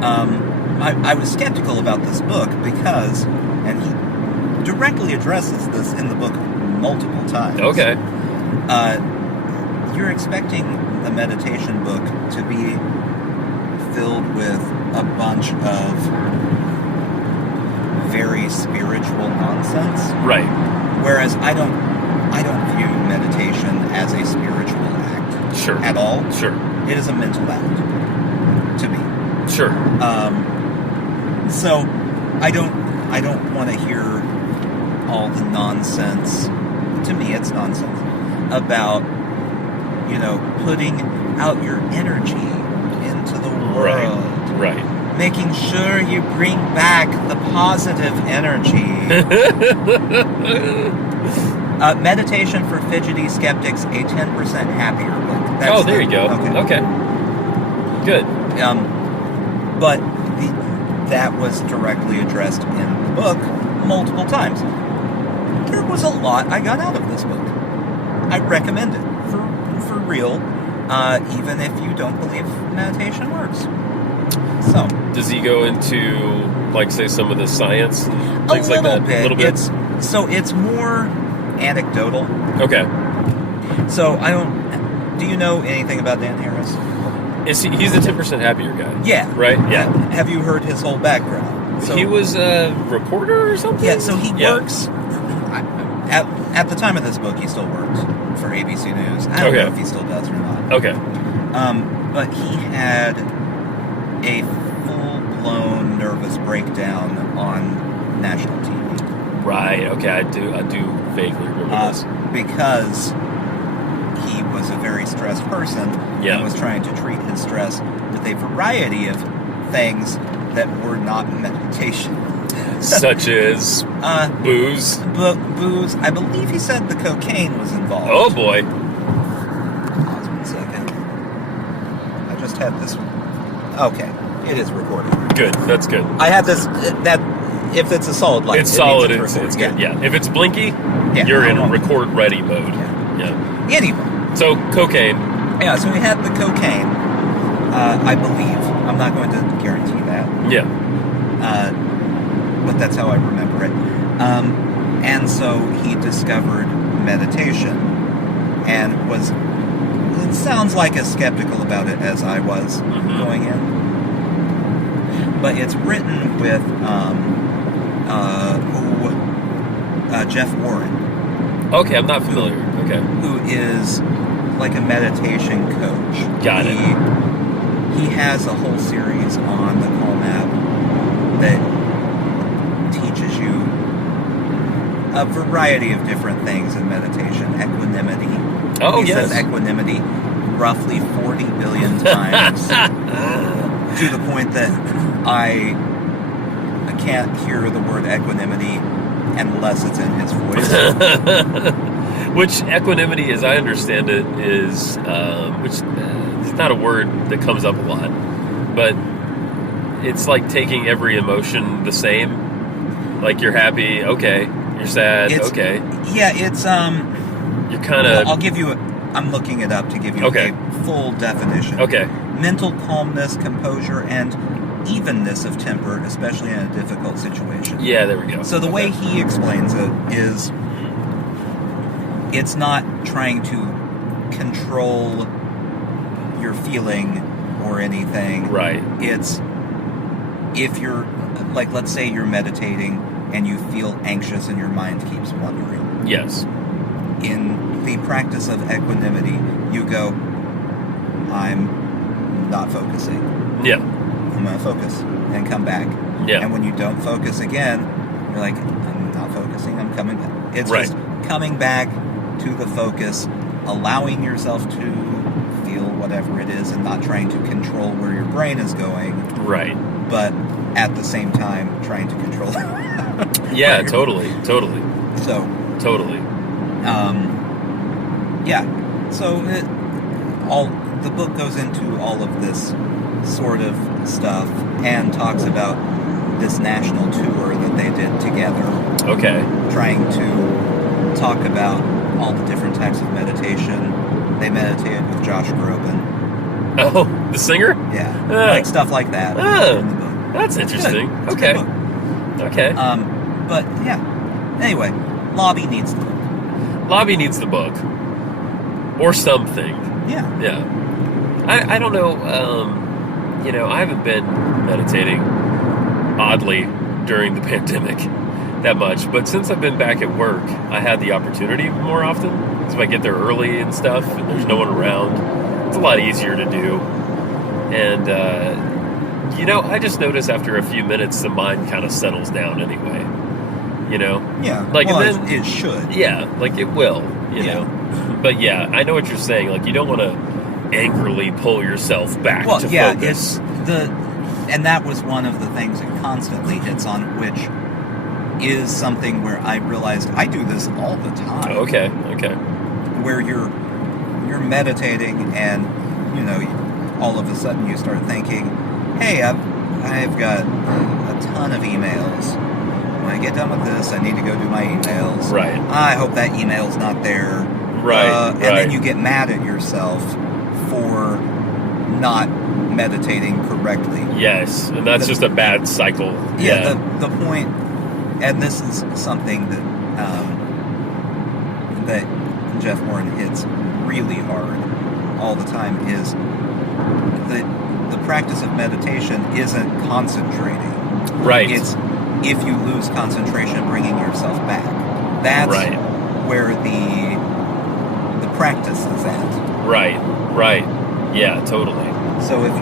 I was skeptical about this book because, and he directly addresses this in the book multiple times. Okay. You're expecting the meditation book to be filled with a bunch of very spiritual nonsense. Right. Whereas I don't view meditation as a spiritual act. Sure. At all. Sure. It is a mental act to me. Sure. So I don't want to hear all the nonsense. To me, it's nonsense about, putting out your energy into the world. Right. Making sure you bring back the positive energy. Meditation for Fidgety Skeptics, a 10% happier book. Oh, there you go. Okay. Good. But that was directly addressed in the book multiple times. There was a lot I got out of this book. I recommend it for real, even if you don't believe meditation works. So, does he go into, like, say, some of the science and things like that? Bit. A little bit. It's more anecdotal. Okay. So do you know anything about Dan Harris? He's the 10% happier guy? Yeah. Right? Yeah. Have you heard his whole background? So, he was a reporter or something? Yeah, so he works, at the time of this book, he still works for ABC News. I don't know if he still does or not. Okay. But he had a full-blown nervous breakdown on national TV. Right, okay, I do vaguely remember this. Because he was a very stressed person and was trying to treat his stress with a variety of things that were not meditation. Such as booze? Booze. I believe he said the cocaine was involved. Oh, boy. Pause 1 second. I just had this. Okay, it is recording. Good, that's good. I have this. That if it's a solid light, it's solid. It's good. Yeah. If it's blinky, you're in record ready mode. Yeah. Anyway. So cocaine. Yeah. So we had the cocaine. I believe. I'm not going to guarantee that. Yeah. But that's how I remember it. And so he discovered meditation, and was. It sounds like as skeptical about it as I was going in. But it's written with Jeff Warren. Okay, I'm not familiar. Okay. Who is like a meditation coach. Got it. He has a whole series on the Calm app that teaches you a variety of different things in meditation. Equanimity. Oh, he says equanimity roughly 40 billion times. To the point that I can't hear the word equanimity unless it's in his voice. Which equanimity, as I understand it, is it's not a word that comes up a lot, but it's like taking every emotion the same. Like you're happy, okay. You're sad, okay. Yeah, it's You're kind of. I'll give you. I'm looking it up to give you a full definition. Okay. Mental calmness, composure, and evenness of temper, especially in a difficult situation. Yeah, there we go. So the way he explains it is, it's not trying to control your feeling or anything. Right. It's if you're, like, let's say you're meditating and you feel anxious and your mind keeps wandering. Yes. In the practice of equanimity, you go, I'm not focusing. Yeah. I'm going to focus and come back. Yeah. And when you don't focus again, you're like, I'm not focusing, I'm coming back. It's just coming back to the focus, allowing yourself to feel whatever it is and not trying to control where your brain is going. Right. But at the same time, trying to control Yeah, totally. So. Totally. Yeah. So the book goes into all of this sort of stuff and talks about this national tour that they did together. Okay. Trying to talk about all the different types of meditation. They meditated with Josh Groban. Oh, the singer? Yeah. Like stuff like that. In the book. That's interesting. It's okay. Okay. But yeah. Anyway, Lobby needs the book. Lobby needs the book. Or something. Yeah. Yeah. I don't know. I haven't been meditating, oddly, during the pandemic that much. But since I've been back at work, I had the opportunity more often. Because if I get there early and stuff, and there's no one around, it's a lot easier to do. And, I just notice after a few minutes, the mind kind of settles down anyway. Yeah. Like, well, and then, it should. Yeah, like it will, you know. But yeah, I know what you're saying. Like, you don't want to angrily pull yourself back to focus. And that was one of the things it constantly hits on, which is something where I realized I do this all the time. Okay. Where you're meditating and, all of a sudden you start thinking, hey, I've got a ton of emails. When I get done with this, I need to go do my emails. Right. I hope that email's not there. Right. And then you get mad at yourself for not meditating correctly. Yes, and that's just a bad cycle. Yeah. The point, and this is something that that Jeff Warren hits really hard all the time, is that the practice of meditation isn't concentrating. Right. It's if you lose concentration, bringing yourself back. That's where the practice is at. Right. Yeah, totally. So if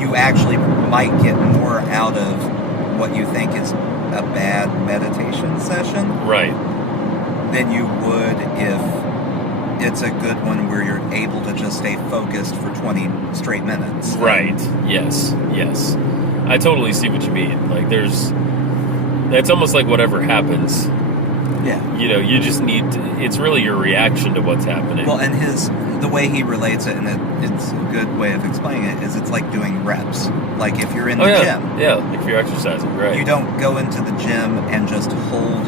you actually might get more out of what you think is a bad meditation session, right, than you would if it's a good one where you're able to just stay focused for 20 straight minutes. Right. Yes. I totally see what you mean. Like, it's almost like whatever happens. Yeah. You just need to, it's really your reaction to what's happening. Well, and the way he relates it, and it's a good way of explaining it, is it's like doing reps. Like if you're in the gym. Yeah, if you're exercising, right. You don't go into the gym and just hold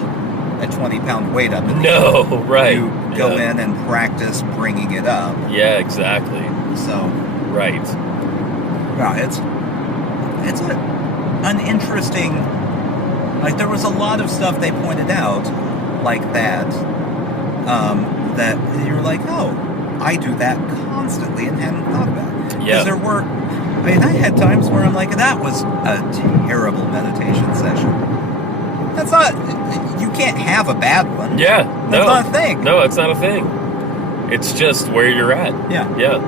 a 20-pound weight up. No, right. You go in and practice bringing it up. Yeah, exactly. So. Right. Yeah, it's an interesting. Like, there was a lot of stuff they pointed out like that, that you're like, oh, I do that constantly and hadn't thought about it. Yeah. Because I had times where I'm like, that was a terrible meditation session. That's not, you can't have a bad one. Yeah. That's not a thing. No, it's not a thing. It's just where you're at. Yeah. Yeah.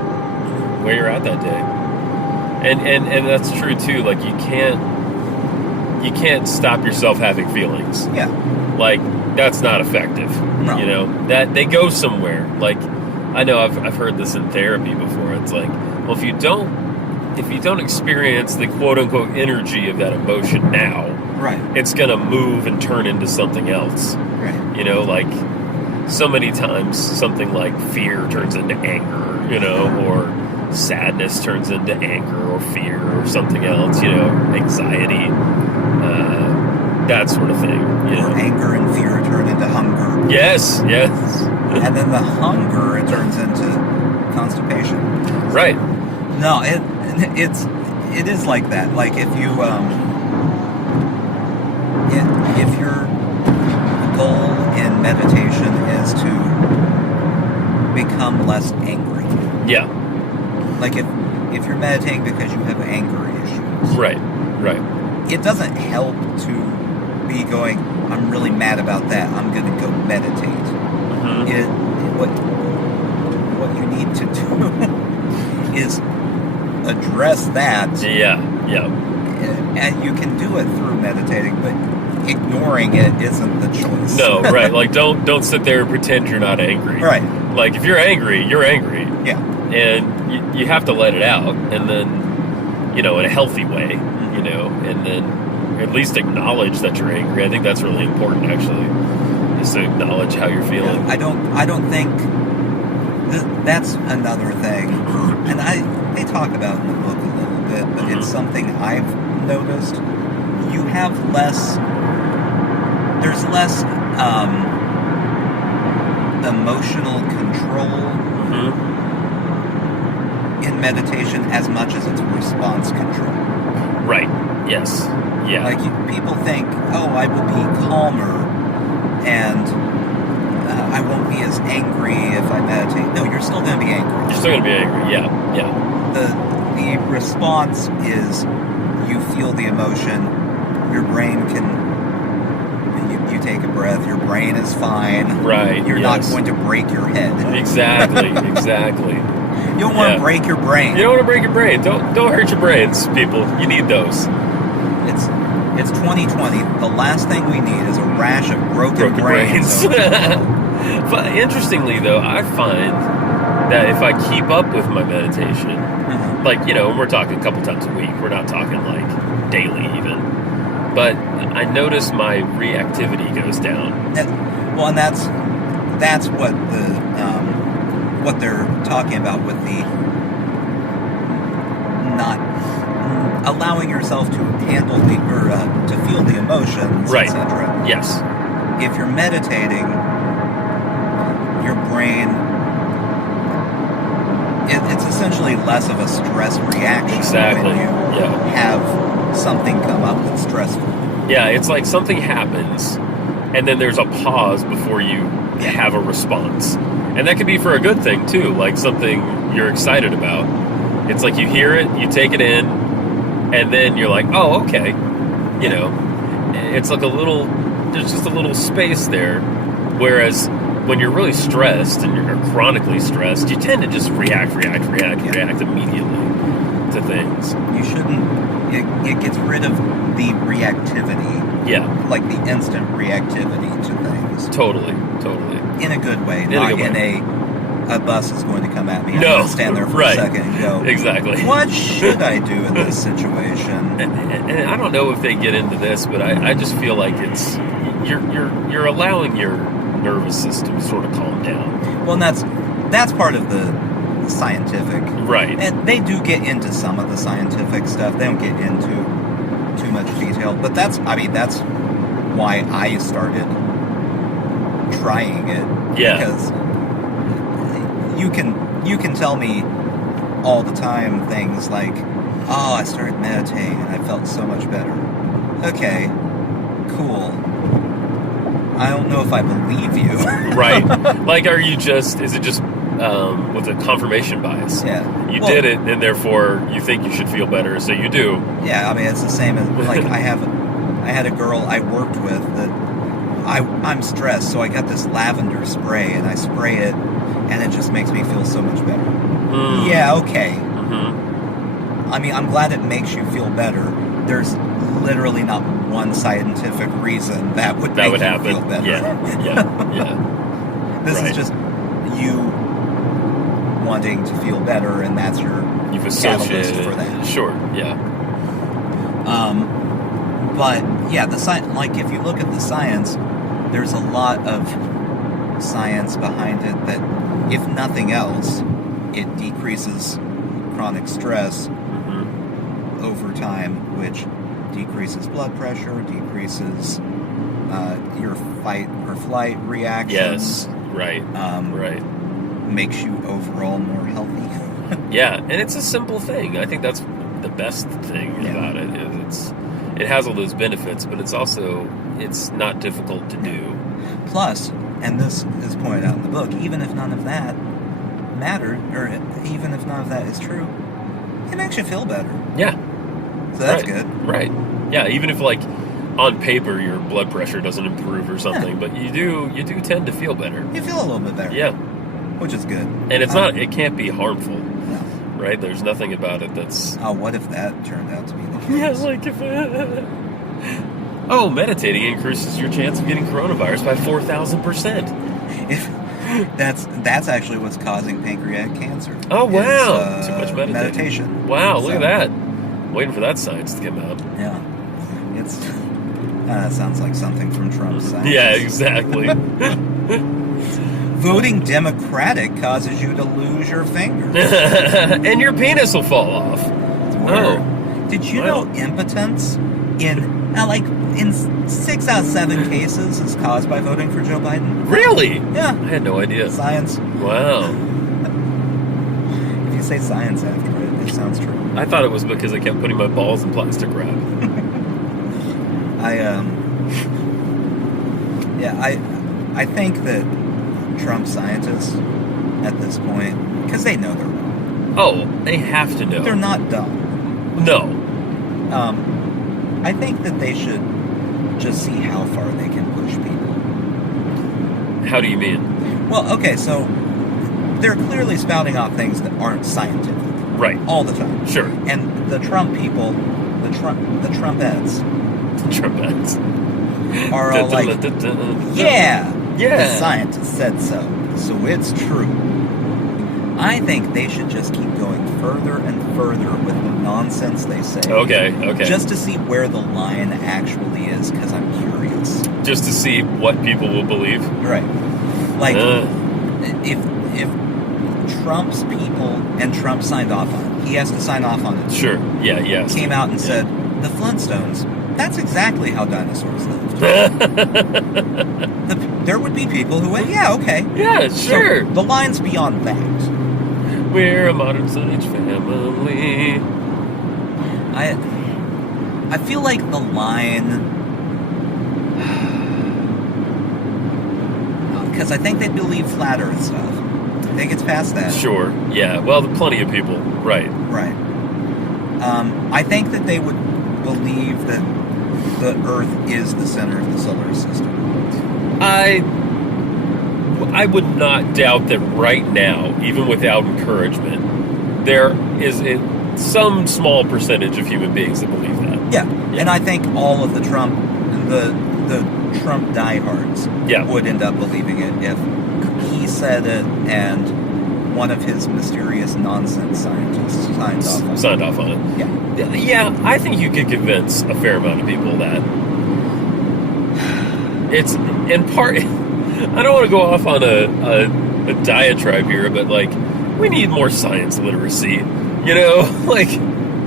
Where you're at that day. And that's true too. Like, you can't stop yourself having feelings. Yeah. Like, that's not effective. No. That they go somewhere. Like, I know I've heard this in therapy before. It's like, well, if you don't experience the quote unquote energy of that emotion now, right, it's gonna move and turn into something else. Right. Like, so many times something like fear turns into anger, or sadness turns into anger or fear or something else, anxiety, that sort of thing. Or anger and fear turn into hunger. Yes. And then the hunger, it turns into constipation. Right. No, it is like that. Like, if you if your goal in meditation is to become less angry. Yeah. Like, if you're meditating because you have anger issues. Right. It doesn't help to be going, I'm really mad about that, I'm going to go meditate. Mm-hmm. What you need to do is address that. Yeah. And you can do it through meditating, but ignoring it isn't the choice. No, right. Like, don't sit there and pretend you're not angry. Right. Like, if you're angry, you're angry. Yeah. And you have to let it out, and then, in a healthy way, and then at least acknowledge that you're angry. I think that's really important, actually, is to acknowledge how you're feeling. Yeah, I don't think that's another thing, and they talk about it in the book a little bit, but it's something I've noticed. You have there's less emotional control in meditation as much as it's response control. Right. Yes. Yeah. Like, people think, oh, I will be calmer and I won't be as angry if I meditate. No, you're still going to be angry. You're still going to be angry. Yeah. Yeah. The response is you feel the emotion, your brain can... You take a breath, your brain is fine. Right. You're not going to break your head. Exactly. Exactly. You don't want to break your brain. You don't want to break your brain. Don't hurt your brains, people. You need those. It's 2020. The last thing we need is a rash of broken brains. But interestingly, though, I find that if I keep up with my meditation, like, you know, we're talking a couple times a week. We're not talking like daily even. But I notice my reactivity goes down. Well, and that's what what they're talking about with the not allowing yourself to handle to feel the emotions, right? etc. Yes. If you're meditating, your brain, it's essentially less of a stress reaction. Exactly. When you have something come up that's stressful. Yeah, it's like something happens, and then there's a pause before you have a response. And that could be for a good thing, too, like something you're excited about. It's like you hear it, you take it in, and then you're like, oh, okay. You know, it's like there's just a little space there. Whereas when you're really stressed and you're chronically stressed, you tend to just react immediately to things. You shouldn't. It gets rid of the reactivity. Yeah. Like the instant reactivity to things. Totally. In a good way. Not in a bus is going to come at me. I'm going to stand there for a second and go, exactly. What should I do in this situation? And I don't know if they get into this, but I just feel like it's you're allowing your nervous system to sort of calm down. Well, and that's part of the scientific. Right. And they do get into some of the scientific stuff. They don't get into too much detail. But that's why I started trying it. Yeah. Because you can tell me all the time things like, oh, I started meditating and I felt so much better. Okay, cool. I don't know if I believe you. Right. Like, is it just with a confirmation bias? Yeah. You did it, and therefore you think you should feel better, so you do. Yeah, I mean, it's the same as, like, I had a girl I worked with that I'm stressed, so I got this lavender spray, and I spray it, and it just makes me feel so much better. Yeah, okay. I mean, I'm glad it makes you feel better. There's literally not one scientific reason that would make you feel better. Yeah. This is just you wanting to feel better, and that's your catalyst for that. Sure, yeah. But yeah, the science. Like, if you look at the science, there's a lot of science behind it that, if nothing else, it decreases chronic stress over time, which decreases blood pressure, decreases your fight or flight reactions. Yes, right. Right. Makes you overall more healthy. Yeah, and it's a simple thing. I think that's the best thing about it. Is it has all those benefits, but it's not difficult to do. Plus, and this is pointed out in the book, even if none of that mattered, or even if none of that is true, it makes you feel better. Yeah. So that's good. Right. Yeah, even if, like, on paper your blood pressure doesn't improve or something, but you do tend to feel better. You feel a little bit better. Yeah. Which is good. And it's it can't be harmful. No. Right? There's nothing about it that's... Oh, what if that turned out to be the case? Yeah, like if... meditating increases your chance of getting coronavirus by 4,000%. That's actually what's causing pancreatic cancer. Oh, wow. Too much meditation. Wow, look at that. Waiting for that science to come out. Yeah. That sounds like something from Trump's science. Yeah, exactly. Voting Democratic causes you to lose your fingers. And your penis will fall off. Oh. Did you know impotence in 6 out of 7 cases is caused by voting for Joe Biden? Really? Yeah. I had no idea. Science. Wow. If you say science after it, sounds true. I thought it was because I kept putting my balls in plastic wrap. I think that Trump scientists at this point, because they know they're wrong. Oh, they have to know. They're not dumb. No. I think that they should just see how far they can push people. How do you mean? Well, okay, so they're clearly spouting off things that aren't scientific. Right. All the time. Sure. And the Trump people, the Trumpettes, are all like, yeah, the scientists said so it's true. I think they should just keep going further and further with the nonsense they say. Okay. Just to see where the line actually is, because I'm curious. Just to see what people will believe. Right. Like, if Trump's people, and Trump signed off on it, he has to sign off on it. Sure. Yeah, yes. Came out and said, the Flintstones, that's exactly how dinosaurs lived. There would be people who went, yeah, okay. Yeah, sure. So the line's beyond that. We're a modern science family. I feel like the line, because I think they believe flat Earth stuff. I think it's past that. Sure. Yeah. Well, plenty of people. Right. Right. I think that they would believe that the Earth is the center of the solar system. I would not doubt that right now, even without encouragement, there is some small percentage of human beings that believe that. Yeah. And I think all of the Trump diehards would end up believing it if he said it and one of his mysterious nonsense scientists signed off on it. Yeah. Yeah, I think you could convince a fair amount of people that it's in part. I don't want to go off on a diatribe here, but like we need more science literacy. You know, like.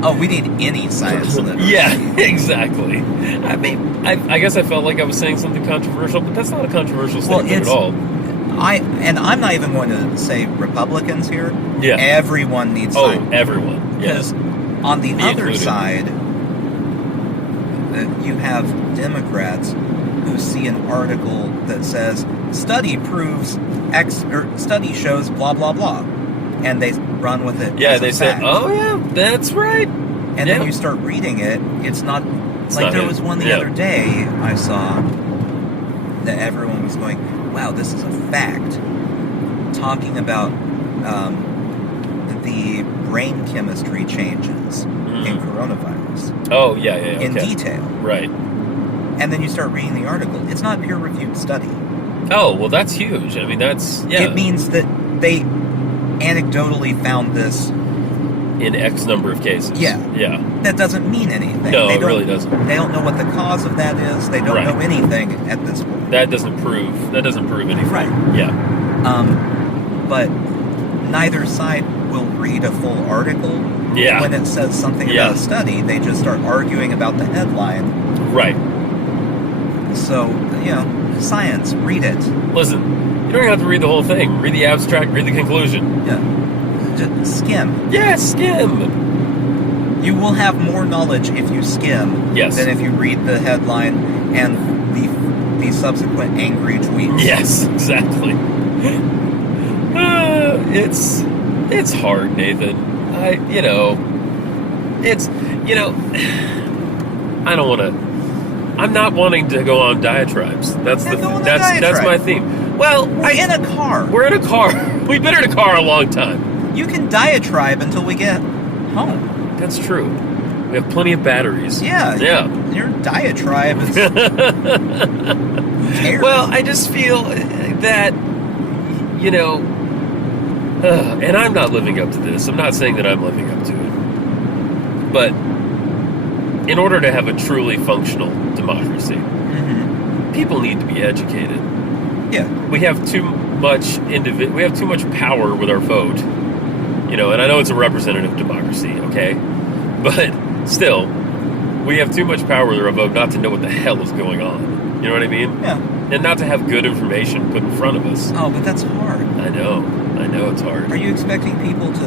Oh, we need any science literacy. Yeah, exactly. I mean, I guess I felt like I was saying something controversial, but that's not a controversial statement at all. I'm not even going to say Republicans here. Yeah. Everyone needs science. Oh, everyone. Yes. Because on the other side, you have Democrats who see an article that says, study proves X, or study shows blah, blah, blah. And they run with it. Yeah, they say, oh, yeah, that's right. And then you start reading it, it's not... there was one the other day I saw that everyone was going, wow, this is a fact. Talking about the brain chemistry changes in coronavirus. Oh, yeah. In detail. Right. And then you start reading the article. It's not a peer-reviewed study. Oh, well, that's huge. I mean, that's... Yeah. It means that they anecdotally found this... in X number of cases. Yeah. Yeah. That doesn't mean anything. No, it really doesn't. They don't know what the cause of that is. They don't know anything at this point. That doesn't prove anything. Right. Yeah. But neither side will read a full article. Yeah. When it says something about a study, they just start arguing about the headline. Right. So, science, read it. Listen, you don't have to read the whole thing. Read the abstract, read the conclusion. Yeah. Just skim. Yeah, skim. You will have more knowledge if you skim than if you read the headline and the subsequent angry tweets. Yes, exactly. It's hard, Nathan. I don't want to. I'm not wanting to go on diatribes. That's that's my theme. Well, we're in a car. We're in a car. We've been in a car a long time. You can diatribe until we get home. That's true. We have plenty of batteries. Yeah. Your diatribe is... Who cares? Well, I just feel that, and I'm not living up to this. I'm not saying that I'm living up to it. But in order to have a truly functional democracy, people need to be educated. Yeah. We have too much power with our vote. And I know it's a representative democracy, okay? But still, we have too much power with our vote not to know what the hell is going on. You know what I mean? Yeah. And not to have good information put in front of us. Oh, but that's hard. I know it's hard. Are you expecting people to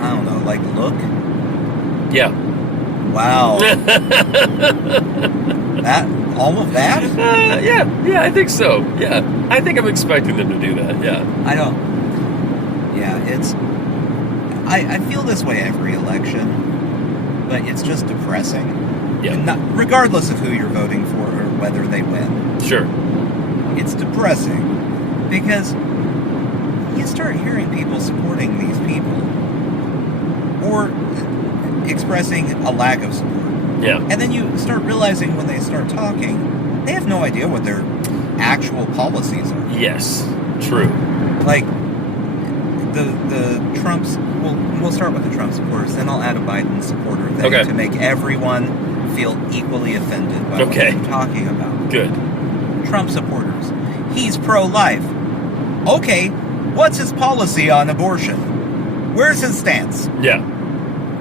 I don't know, like look. Yeah. Wow. That all of that? Yeah, I think so. Yeah, I think I'm expecting them to do that. Yeah. I don't. Yeah, it's. I feel this way every election, but it's just depressing. Yeah. Regardless of who you're voting for or whether they win. Sure. It's depressing because you start hearing people supporting these people or expressing a lack of support. Yeah. And then you start realizing when they start talking, they have no idea what their actual policies are. Yes. True. Like the Trumps. We'll start with the Trump supporters, then I'll add a Biden supporter thing to make everyone feel equally offended by what I'm talking about. Good. Trump supporters. He's pro-life. Okay, what's his policy on abortion? Where's his stance? Yeah.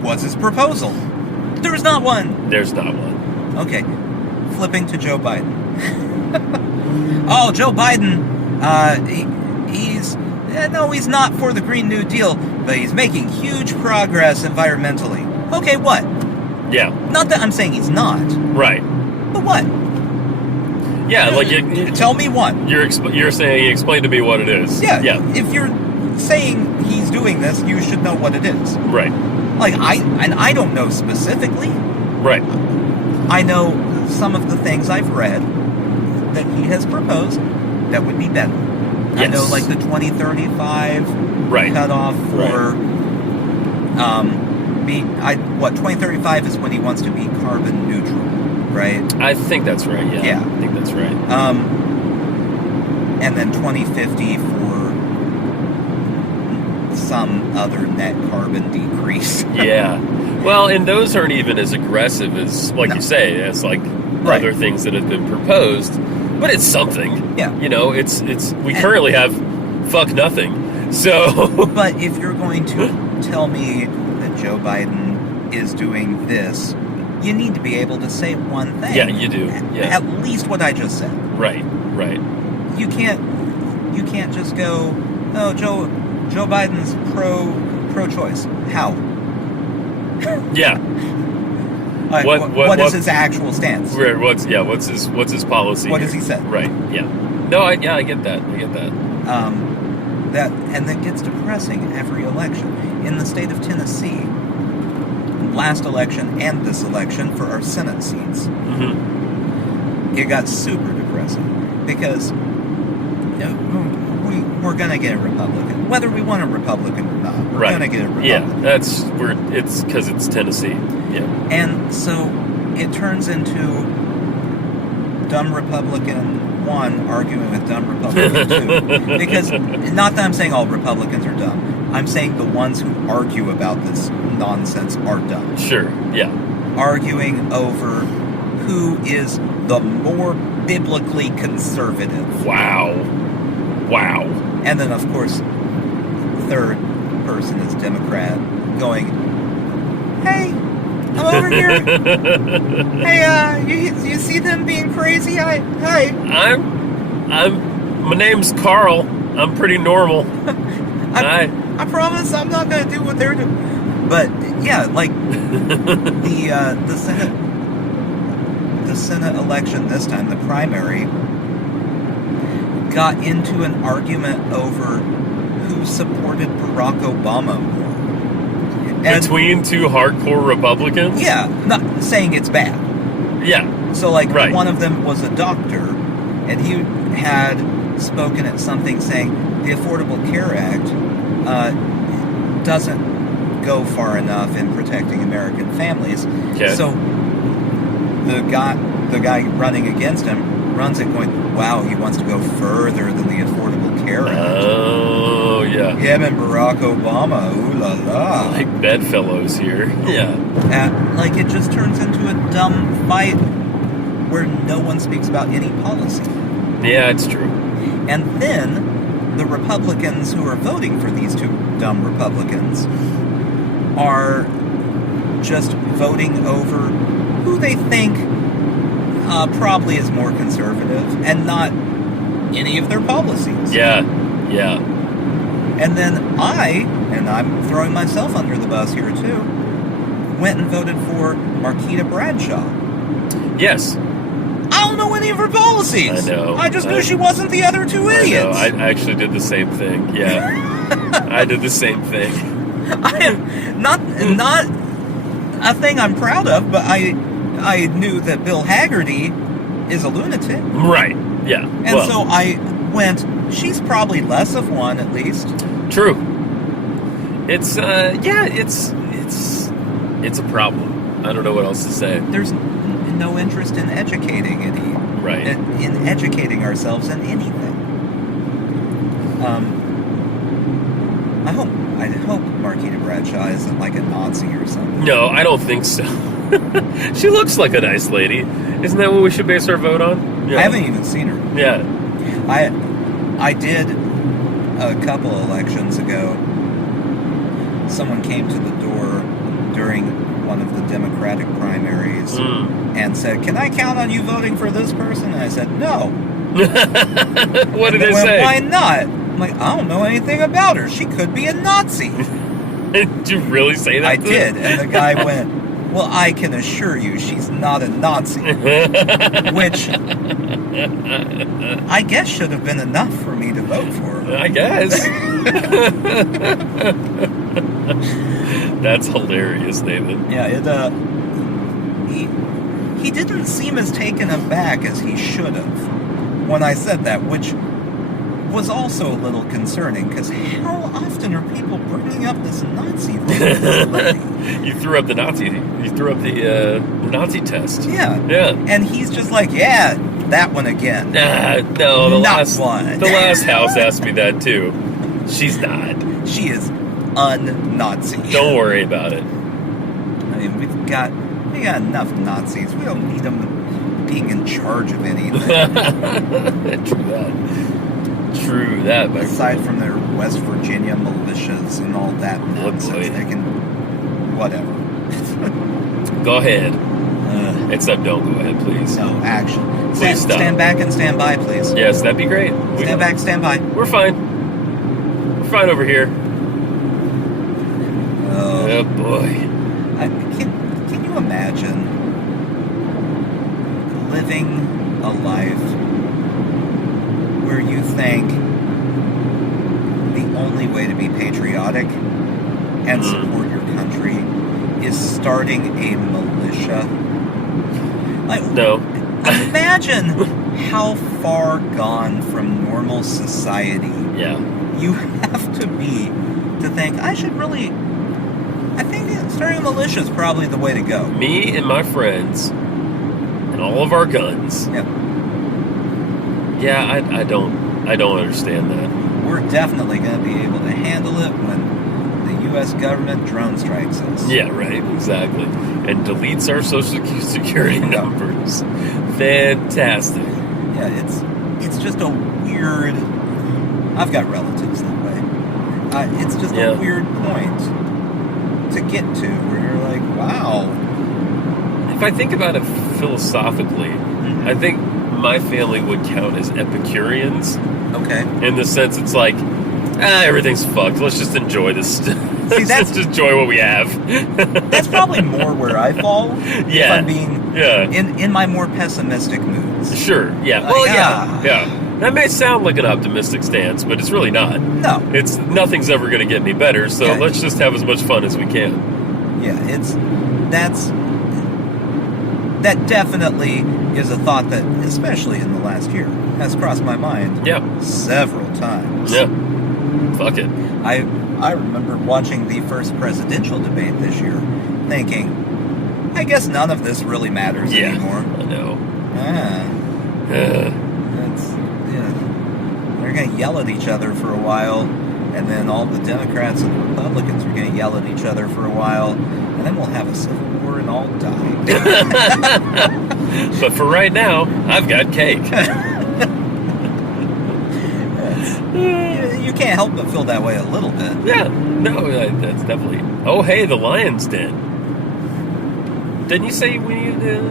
What's his proposal? There's not one. There's not one. Okay, flipping to Joe Biden. Oh, Joe Biden, he's not for the Green New Deal, but he's making huge progress environmentally. Okay, what? Yeah. Not that I'm saying he's not. Right. But what? Yeah, like tell me one. You're saying, explain to me what it is. Yeah. Yeah. If you're saying he's doing this, you should know what it is. Right. Like I don't know specifically. Right. I know some of the things I've read that he has proposed that would be better. Yes. I know, like the 2035 cutoff for 2035 is when he wants to be carbon neutral, right? I think that's right. Yeah. Yeah. I think that's right. And then 2050 for some other net carbon decrease. Yeah. Well, and those aren't even as aggressive as, like you say, as like other things that have been proposed. But it's something. Yeah. You know, we currently have fuck nothing. So. But if you're going to tell me that Joe Biden is doing this, you need to be able to say one thing. Yeah, you do. Yeah. At least what I just said. Right. Right. You can't just go, oh, Joe Biden's pro-choice. How? Yeah. What is his actual stance? What's his policy? What does he say? Right. Yeah. No. I get that. That gets depressing every election. In the state of Tennessee, last election and this election for our Senate seats, it got super depressing because we're gonna get a Republican, whether we want a Republican or not. We're gonna get a Republican. Yeah, it's because it's Tennessee. Yeah. And so it turns into dumb Republican 1 arguing with dumb Republican 2. Because, not that I'm saying all Republicans are dumb. I'm saying the ones who argue about this nonsense are dumb. Sure, yeah. Arguing over who is the more biblically conservative. Wow. And then, of course, third person is Democrat going, hey, I'm over here. Hey, you see them being crazy? Hi. My name's Carl. I'm pretty normal. I promise I'm not going to do what they're doing. But yeah, like the Senate election this time, the primary, got into an argument over who supported Barack Obama more. Between two hardcore Republicans? Yeah, not saying it's bad. Yeah. So, like, one of them was a doctor, and he had spoken at something saying the Affordable Care Act doesn't go far enough in protecting American families. Okay. So the guy running against him runs it going, wow, he wants to go further than the Affordable Care Act. Oh, yeah. Him and Barack Obama, ooh la la. Like bedfellows here. Yeah. Like, it just turns into a dumb fight where no one speaks about any policy. Yeah, it's true. And then the Republicans who are voting for these two dumb Republicans are just voting over who they think probably is more conservative and not any of their policies. Yeah. And then and I'm throwing myself under the bus here too, went and voted for Marquita Bradshaw. Yes. I don't know any of her policies. I know. I just knew she wasn't the other two idiots. I actually did the same thing. Yeah. I did the same thing. I am not a thing I'm proud of, but I knew that Bill Haggerty is a lunatic. Right. Yeah. And so I went, she's probably less of one at least. True. It's it's a problem. I don't know what else to say. There's no interest in educating in educating ourselves in anything. I hope Marquita Bradshaw isn't like a Nazi or something. No, I don't think so. She looks like a nice lady. Isn't that what we should base our vote on? Yeah. I haven't even seen her. Yeah. I did a couple elections ago. Someone came to the door during one of the Democratic primaries and said, "Can I count on you voting for this person?" And I said, "No." What did they say? Why not? I'm like, I don't know anything about her. She could be a Nazi. Did you really say that? I did. And the guy went, "Well, I can assure you she's not a Nazi." Which I guess should have been enough for me to vote for her. I guess. That's hilarious, Nathan. Yeah, he didn't seem as taken aback as he should have when I said that, which was also a little concerning, because how often are people bringing up this Nazi thing with this lady? You threw up the Nazi test. Yeah. Yeah. And he's just like, yeah, that one again. No, the Not last one. The last house asked me that too. She's not. She is un-Nazi. Don't worry about it. I mean, we got enough Nazis. We don't need them being in charge of anything. True that. Aside from their West Virginia militias and all that nonsense, they can whatever. Go ahead. Except don't go ahead, please. No action. Please stop. Stand back and stand by, please. Yes, that'd be great. Stand back, stand by. We're fine. We're fine over here. Oh boy. Can you imagine living a life where you think the only way to be patriotic and support your country is starting a militia? No. Imagine how far gone from normal society you have to be to think, I think starting a militia is probably the way to go. Me and my friends and all of our guns. Yep. Yeah, I don't understand that. We're definitely going to be able to handle it when the U.S. government drone strikes us. Yeah, right, exactly. And deletes our social security numbers. Fantastic. Yeah, it's just a weird... I've got relatives that way. It's just a weird point to get to where you're like, wow. If I think about it philosophically, I think my family would count as Epicureans. Okay. In the sense it's like, everything's fucked. Let's just enjoy this. Let's just enjoy what we have. That's probably more where I fall. Yeah. If I'm being in my more pessimistic moods. Sure. Yeah. Well, yeah. That may sound like an optimistic stance, but it's really not. No. Nothing's ever going to get any better, so let's just have as much fun as we can. Yeah, that definitely is a thought that, especially in the last year, has crossed my mind several times. Yeah. Fuck it. I remember watching the first presidential debate this year, thinking, I guess none of this really matters anymore. I know. They're going to yell at each other for a while, and then all the Democrats and the Republicans are going to yell at each other for a while, and then we'll have a civil war and all die. But for right now, I've got cake. You can't help but feel that way a little bit. Yeah, no, that's definitely... Oh, hey, the Lion's Den. Didn't you say we need to...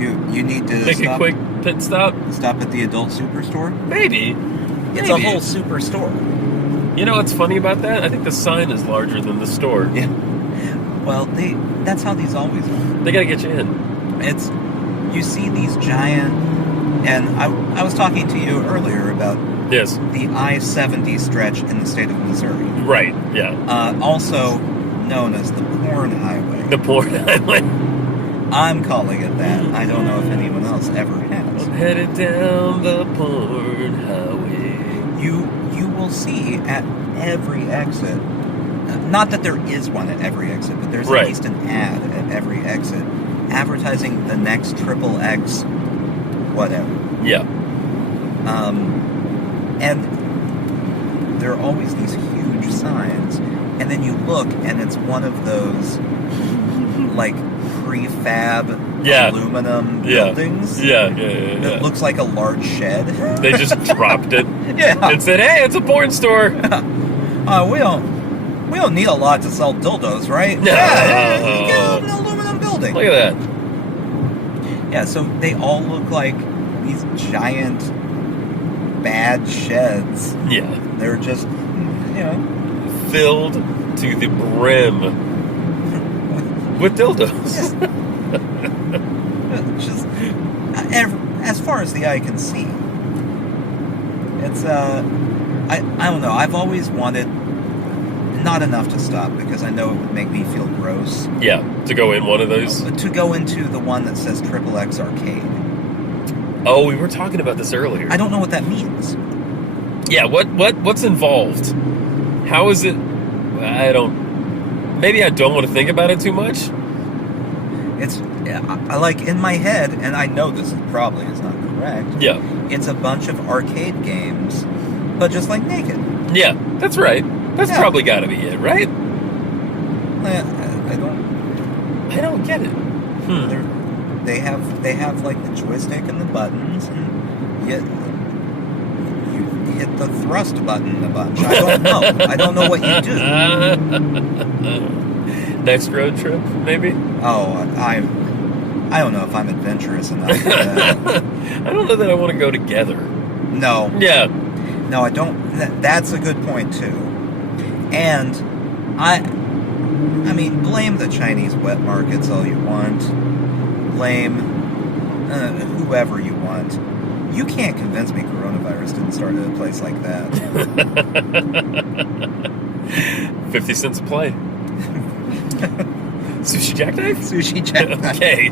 You need to make a quick pit stop? Stop at the adult superstore? Maybe. It's a Maybe. whole super store. You know what's funny about that? I think the sign is larger than the store. Yeah. Well, that's how these always are. They gotta get you in. You see these giant, and I was talking to you earlier about Yes. the I-70 stretch in the state of Missouri, Right. Yeah. also known as the Porn Highway. The porn highway. I'm calling it that. I don't know if anyone else ever has. I'm headed down the porn highway. You will see at every exit, not that there is one at every exit, but there's Right. at least an ad at every exit advertising the next XXX whatever. Yeah. And there are always these huge signs, and then you look, and it's one of those like prefab Yeah. aluminum Yeah. buildings. Yeah. It looks like a large shed. They just dropped it Yeah. and said, "Hey, it's a porn store." We don't need a lot to sell dildos, right? No. Yeah, get an aluminum building. Look at that. Yeah, so they all look like these giant bad sheds. Yeah. They're just, Filled to the brim with dildos. just as far as the eye can see. It's I don't know. I've always wanted, not enough to stop because I know it would make me feel gross, Yeah. To go in one of those. but to go into the one that says XXX Arcade. Oh, we were talking about this earlier. I don't know what that means. Yeah. What's involved? How is it? Maybe I don't want to think about it too much. I like in my head, and I know this probably is not correct. Yeah. It's a bunch of arcade games, but just like naked. Yeah. That's right. That's Yeah. probably got to be it, right? I don't get it. They have like the joystick and the buttons, and you hit the thrust button a bunch. I don't know. I don't know what you do. Next road trip, maybe? Oh, I don't know if I'm adventurous enough for that. I don't know that I want to go together. No. Yeah. No, I don't. That's a good point too. And I mean, blame the Chinese wet markets all you want. Blame whoever you want. You can't convince me coronavirus didn't start at a place like that. 50 cents a play. Sushi jackknife? Sushi jackknife. Okay.